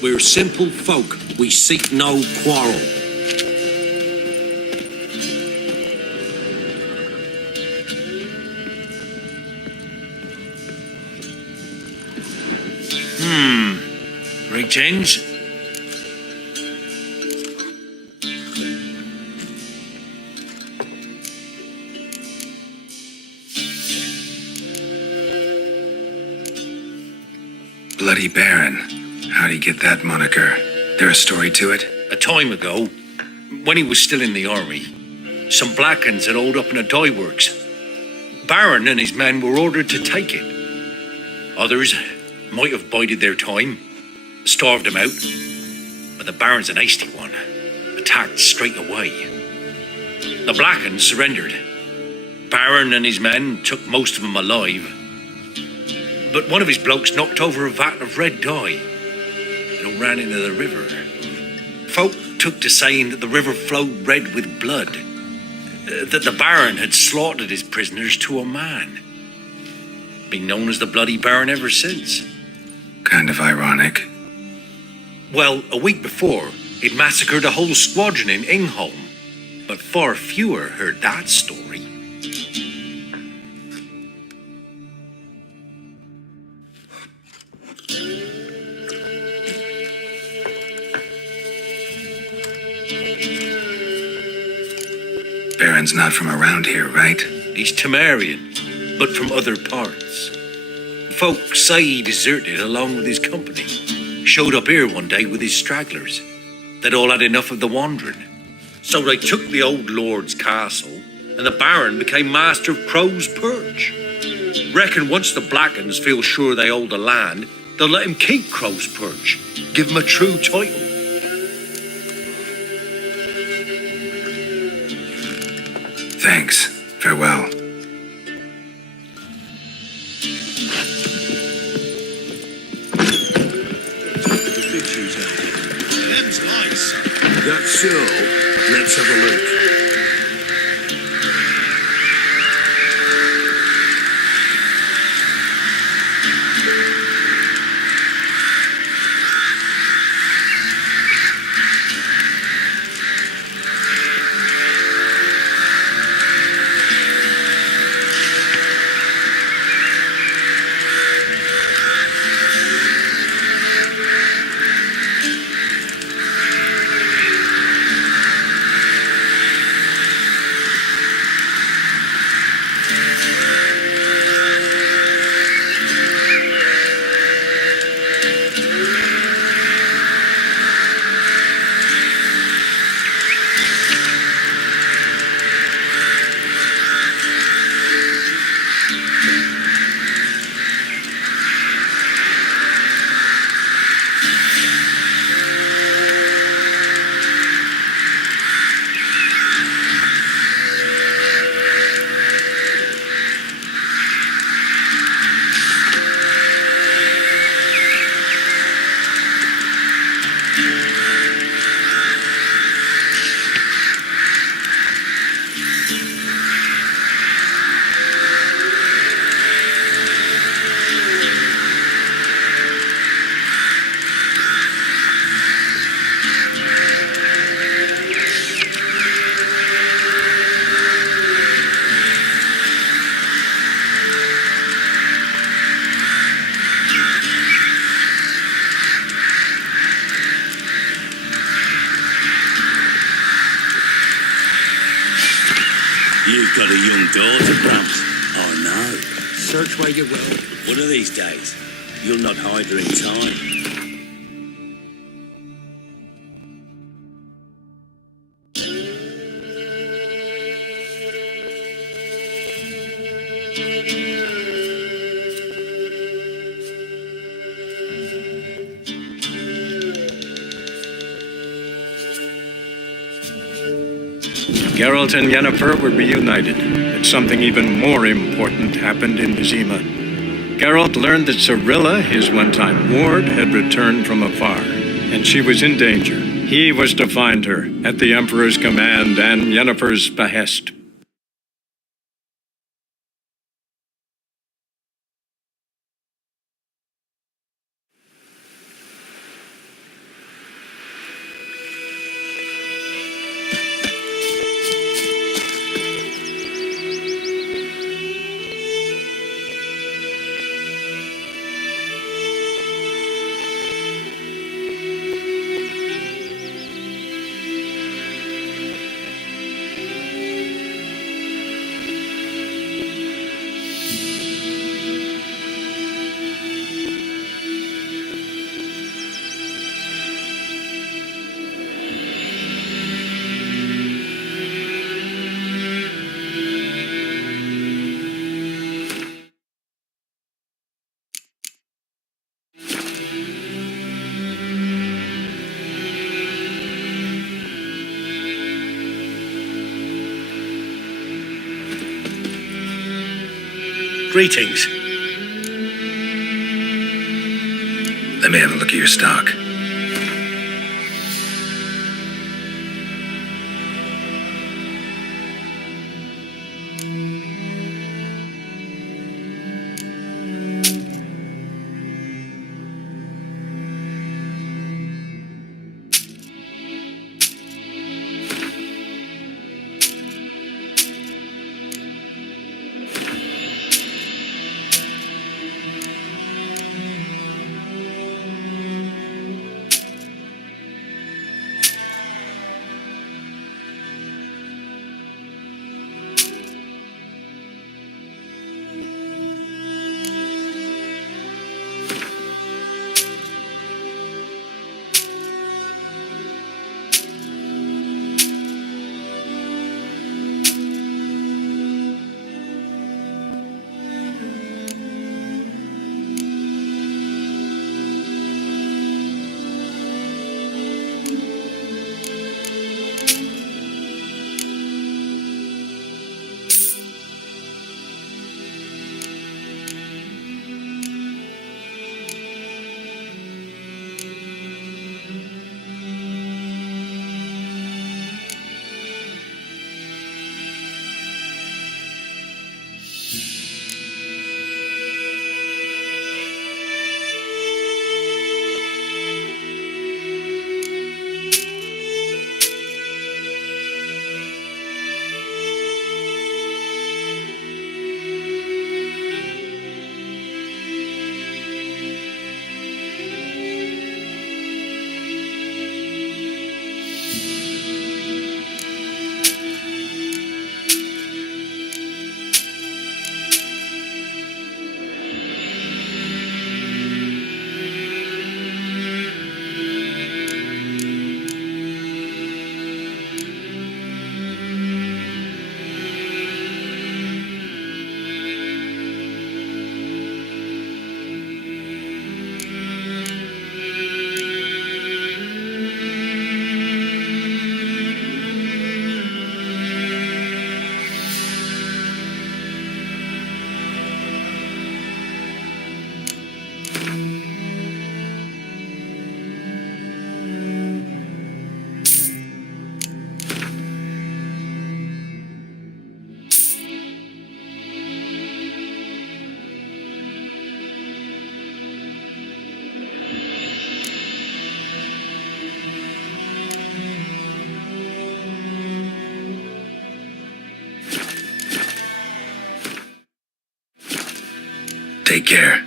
We're simple folk. We seek no quarrel. Greetings. Bloody Baron. How'd he get that moniker? There a story to it? A time ago, when he was still in the army, some Blackens had holed up in a dye works. Baron and his men were ordered to take it. Others might have bided their time, starved them out. But the Baron's an hasty one, attacked straight away. The Blackens surrendered. Baron and his men took most of them alive. But one of his blokes knocked over a vat of red dye and all ran into the river. Folk took to saying that the river flowed red with blood, that the Baron had slaughtered his prisoners to a man. Been known as the Bloody Baron ever since. Kind of ironic. Well, a week before, he'd massacred a whole squadron in Ingholm, but far fewer heard that story. Baron's not from around here, right? He's Temerian, but from other parts. Folk say he deserted along with his company. Showed up here one day with his stragglers. They'd all had enough of the wandering. So they took the old lord's castle, and the Baron became master of Crow's Perch. Reckon once the Blackens feel sure they hold the land, they'll let him keep Crow's Perch, give him a true title. Thanks. Farewell. Them's nice. That's so. Let's have a look. You've got a young daughter, Bramps. Oh, no. Search where you will. One of these days, you'll not hide her in time. Geralt and Yennefer were reunited, but something even more important happened in Vizima. Geralt learned that Cirilla, his one-time ward, had returned from afar, and she was in danger. He was to find her, at the Emperor's command and Yennefer's behest. Greetings. Let me have a look at your stock. Take care.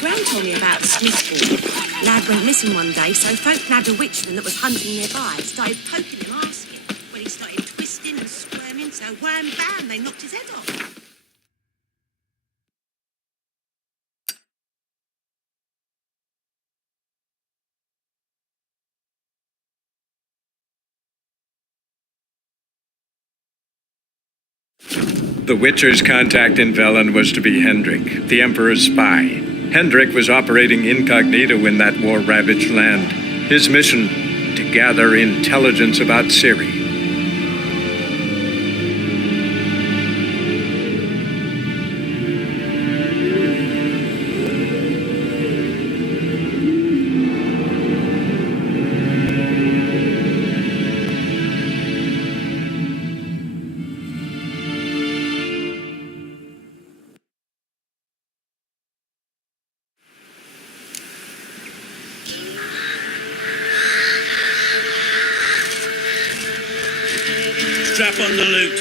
Gran told me about the Smithfield. Lad went missing one day, so folk nabbed a witchman that was hunting nearby and started poking him, asking. When he started twisting and squirming, so wham bam, they knocked his head off. The Witcher's contact in Velen was to be Hendrik, the Emperor's spy. Hendrik was operating incognito in that war-ravaged land. His mission, to gather intelligence about Ciri. Strap on the loot.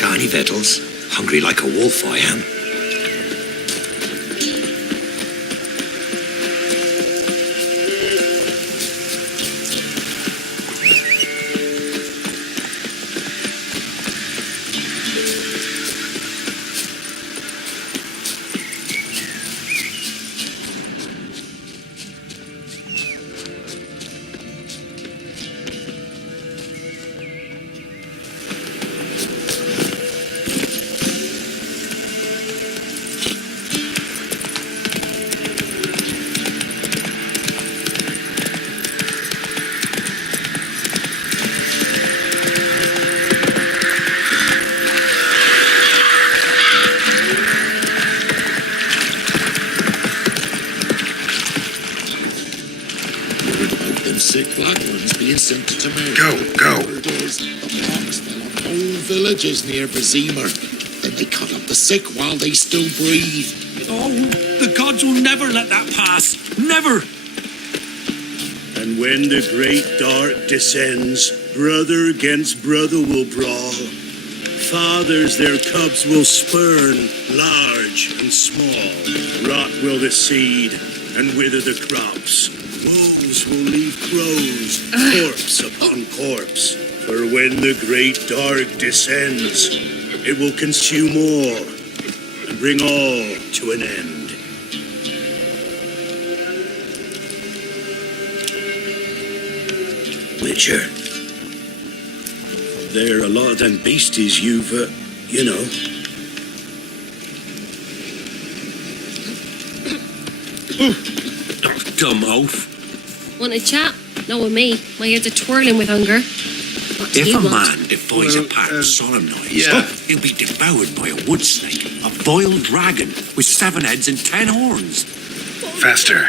Got any victuals? Hungry like a wolf, I am. Sick black ones being sent to Tamir. Go. The pox fell on whole villages near Vizima. Then they cut up the sick while they still breathe. Oh, the gods will never let that pass. Never! And when the great dark descends, brother against brother will brawl. Fathers their cubs will spurn, large and small. Rot will the seed, and wither the crops. Wolves will leave crows, corpse upon corpse. For when the great dark descends, it will consume all, and bring all to an end. Witcher, there are a lot of them beasties you've, you know. Dumb oaf. Want a chat? Not with me. My ears are twirling with hunger. What do If you a want? man defies a pact solemnized, he'll be devoured by a wood snake, a vile dragon with 7 heads and 10 horns. Faster.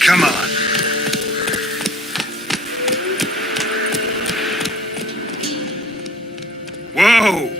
Come on. Whoa!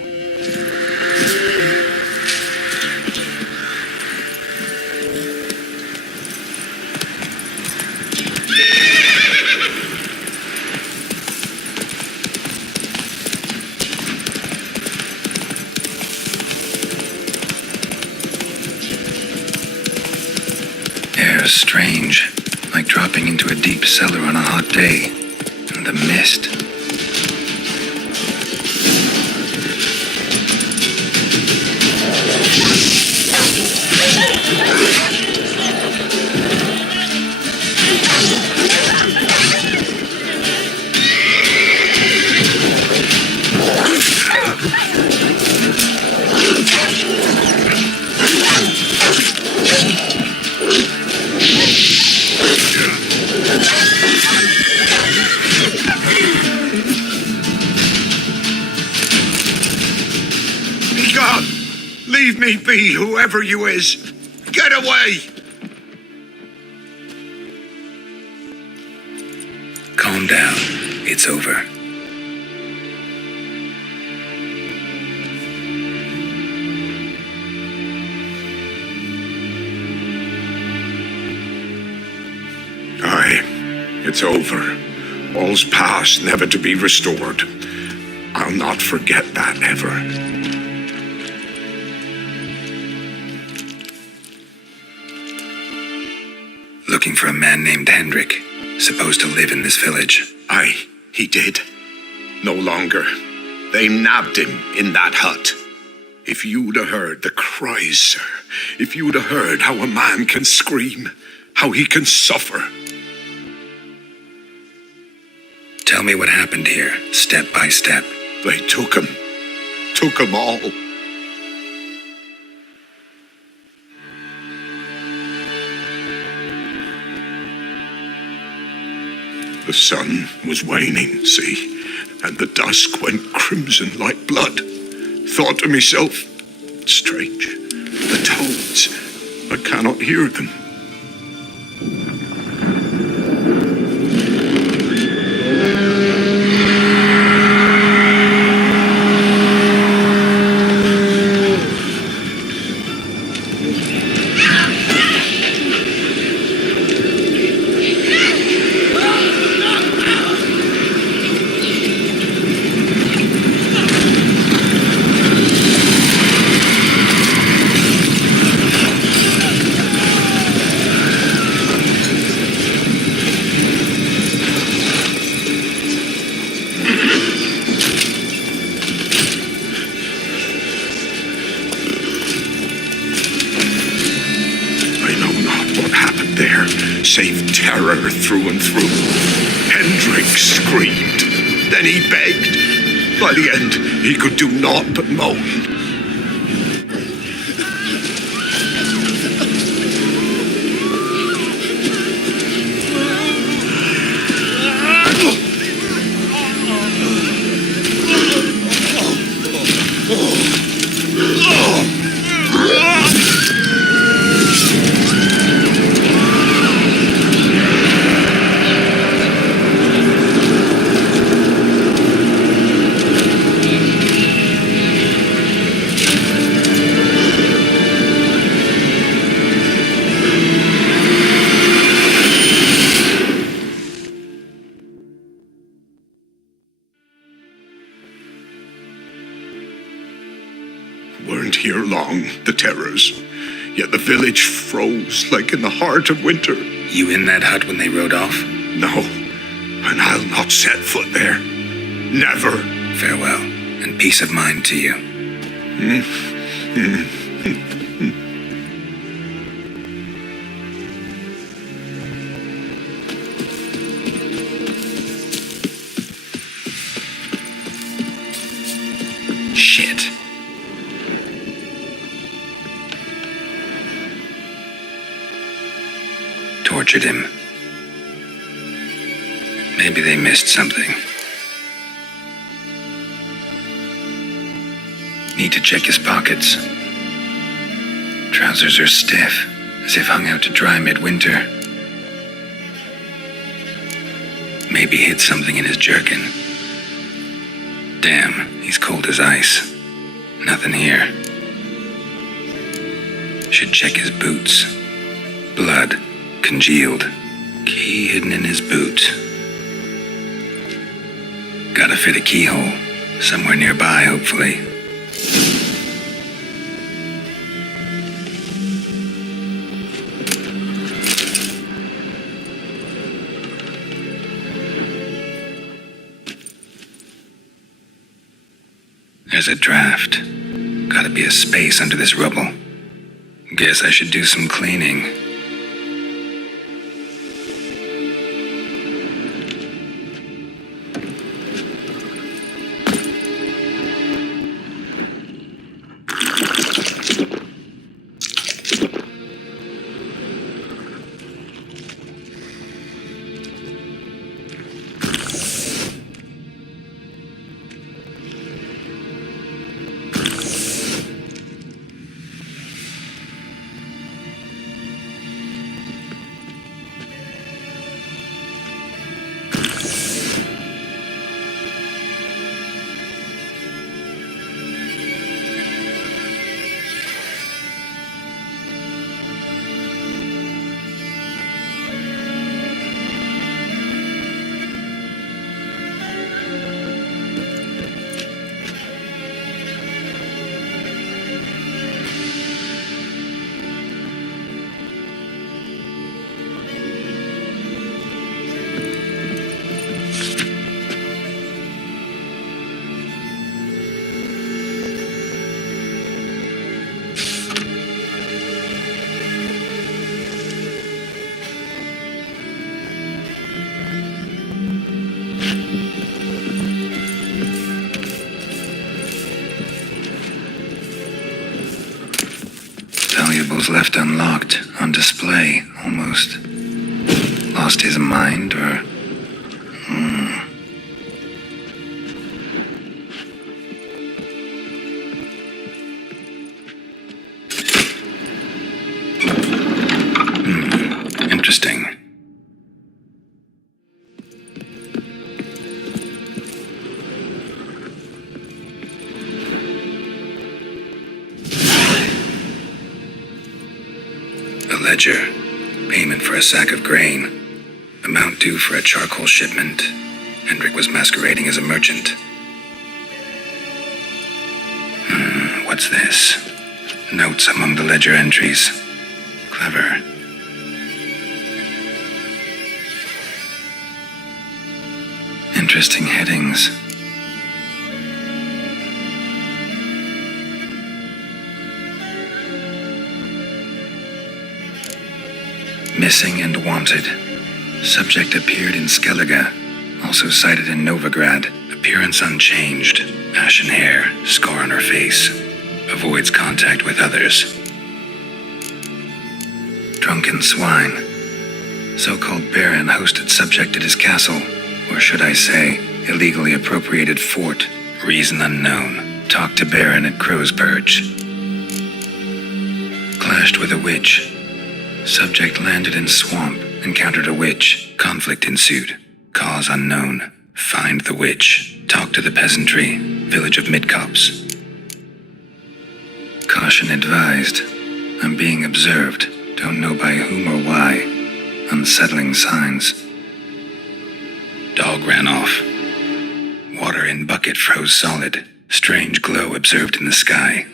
Air's strange, like dropping into a deep cellar on a hot day. And the mist. God, leave me be, whoever you is. Get away! Calm down. It's over. Aye, it's over. All's past, never to be restored. I'll not forget that ever. looking for a man named Hendrik, supposed to live in this village. Aye, he did. No longer. They nabbed him in that hut. If you'd have heard the cries, sir, if you'd have heard how a man can scream, how he can suffer. Tell me what happened here, step by step. They took him all. The sun was waning, see, and the dusk went crimson like blood. Thought to myself, strange, the toads, I cannot hear them. Save terror through and through. Hendrik screamed. Then he begged. By the end, he could do naught but moan. Weren't here long, the terrors. Yet the village froze like in the heart of winter. You in that hut when they rode off? No, and I'll not set foot there. Never. Farewell, and peace of mind to you. Shit. Tortured him. Maybe they missed something. Need to check his pockets. Trousers are stiff, as if hung out to dry midwinter. Maybe hid something in his jerkin. Damn, he's cold as ice. Nothing here. Should check his boots. Blood, congealed. Key hidden in his boot. Gotta fit a keyhole. Somewhere nearby, hopefully. There's a draft. Gotta be a space under this rubble. Guess I should do some cleaning. left unlocked, on display, almost. Lost his mind, or... Interesting. The ledger. Payment for a sack of grain. Amount due for a charcoal shipment. Hendrik was masquerading as a merchant. What's this? Notes among the ledger entries. Clever. Interesting headings. Missing and wanted. Subject appeared in Skellige, also sighted in Novigrad. Appearance unchanged. Ashen hair, scar on her face. Avoids contact with others. Drunken swine. So-called baron hosted subject at his castle, or should I say, illegally appropriated fort. Reason unknown. Talked to baron at Crow's Purge. Clashed with a witch. Subject landed in swamp, encountered a witch. Conflict ensued. Cause unknown. Find the witch. Talk to the peasantry. Village of Midcopse. Caution advised. I'm being observed. Don't know by whom or why. Unsettling signs. Dog ran off. Water in bucket froze solid. Strange glow observed in the sky.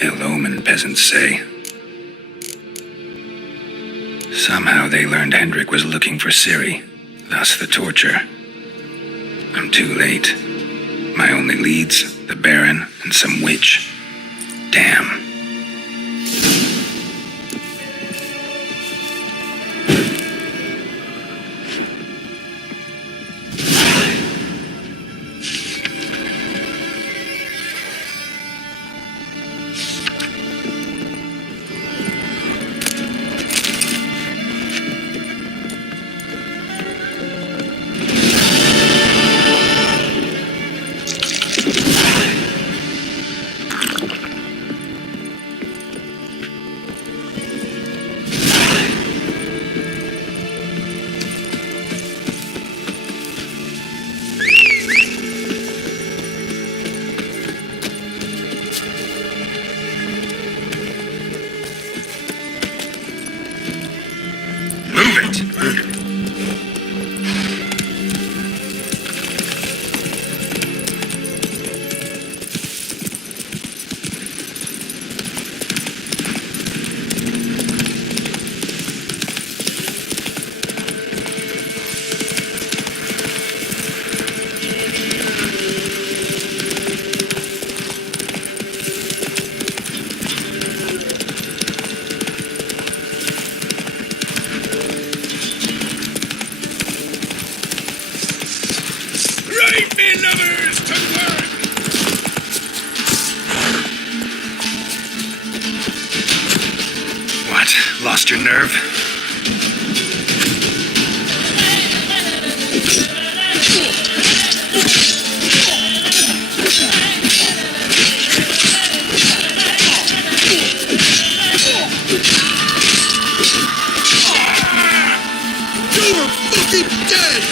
Ill omen, peasants say. Somehow they learned Hendrik was looking for Ciri, thus the torture. I'm too late. My only leads, the Baron and some witch. Damn. Lost your nerve? You're fucking dead!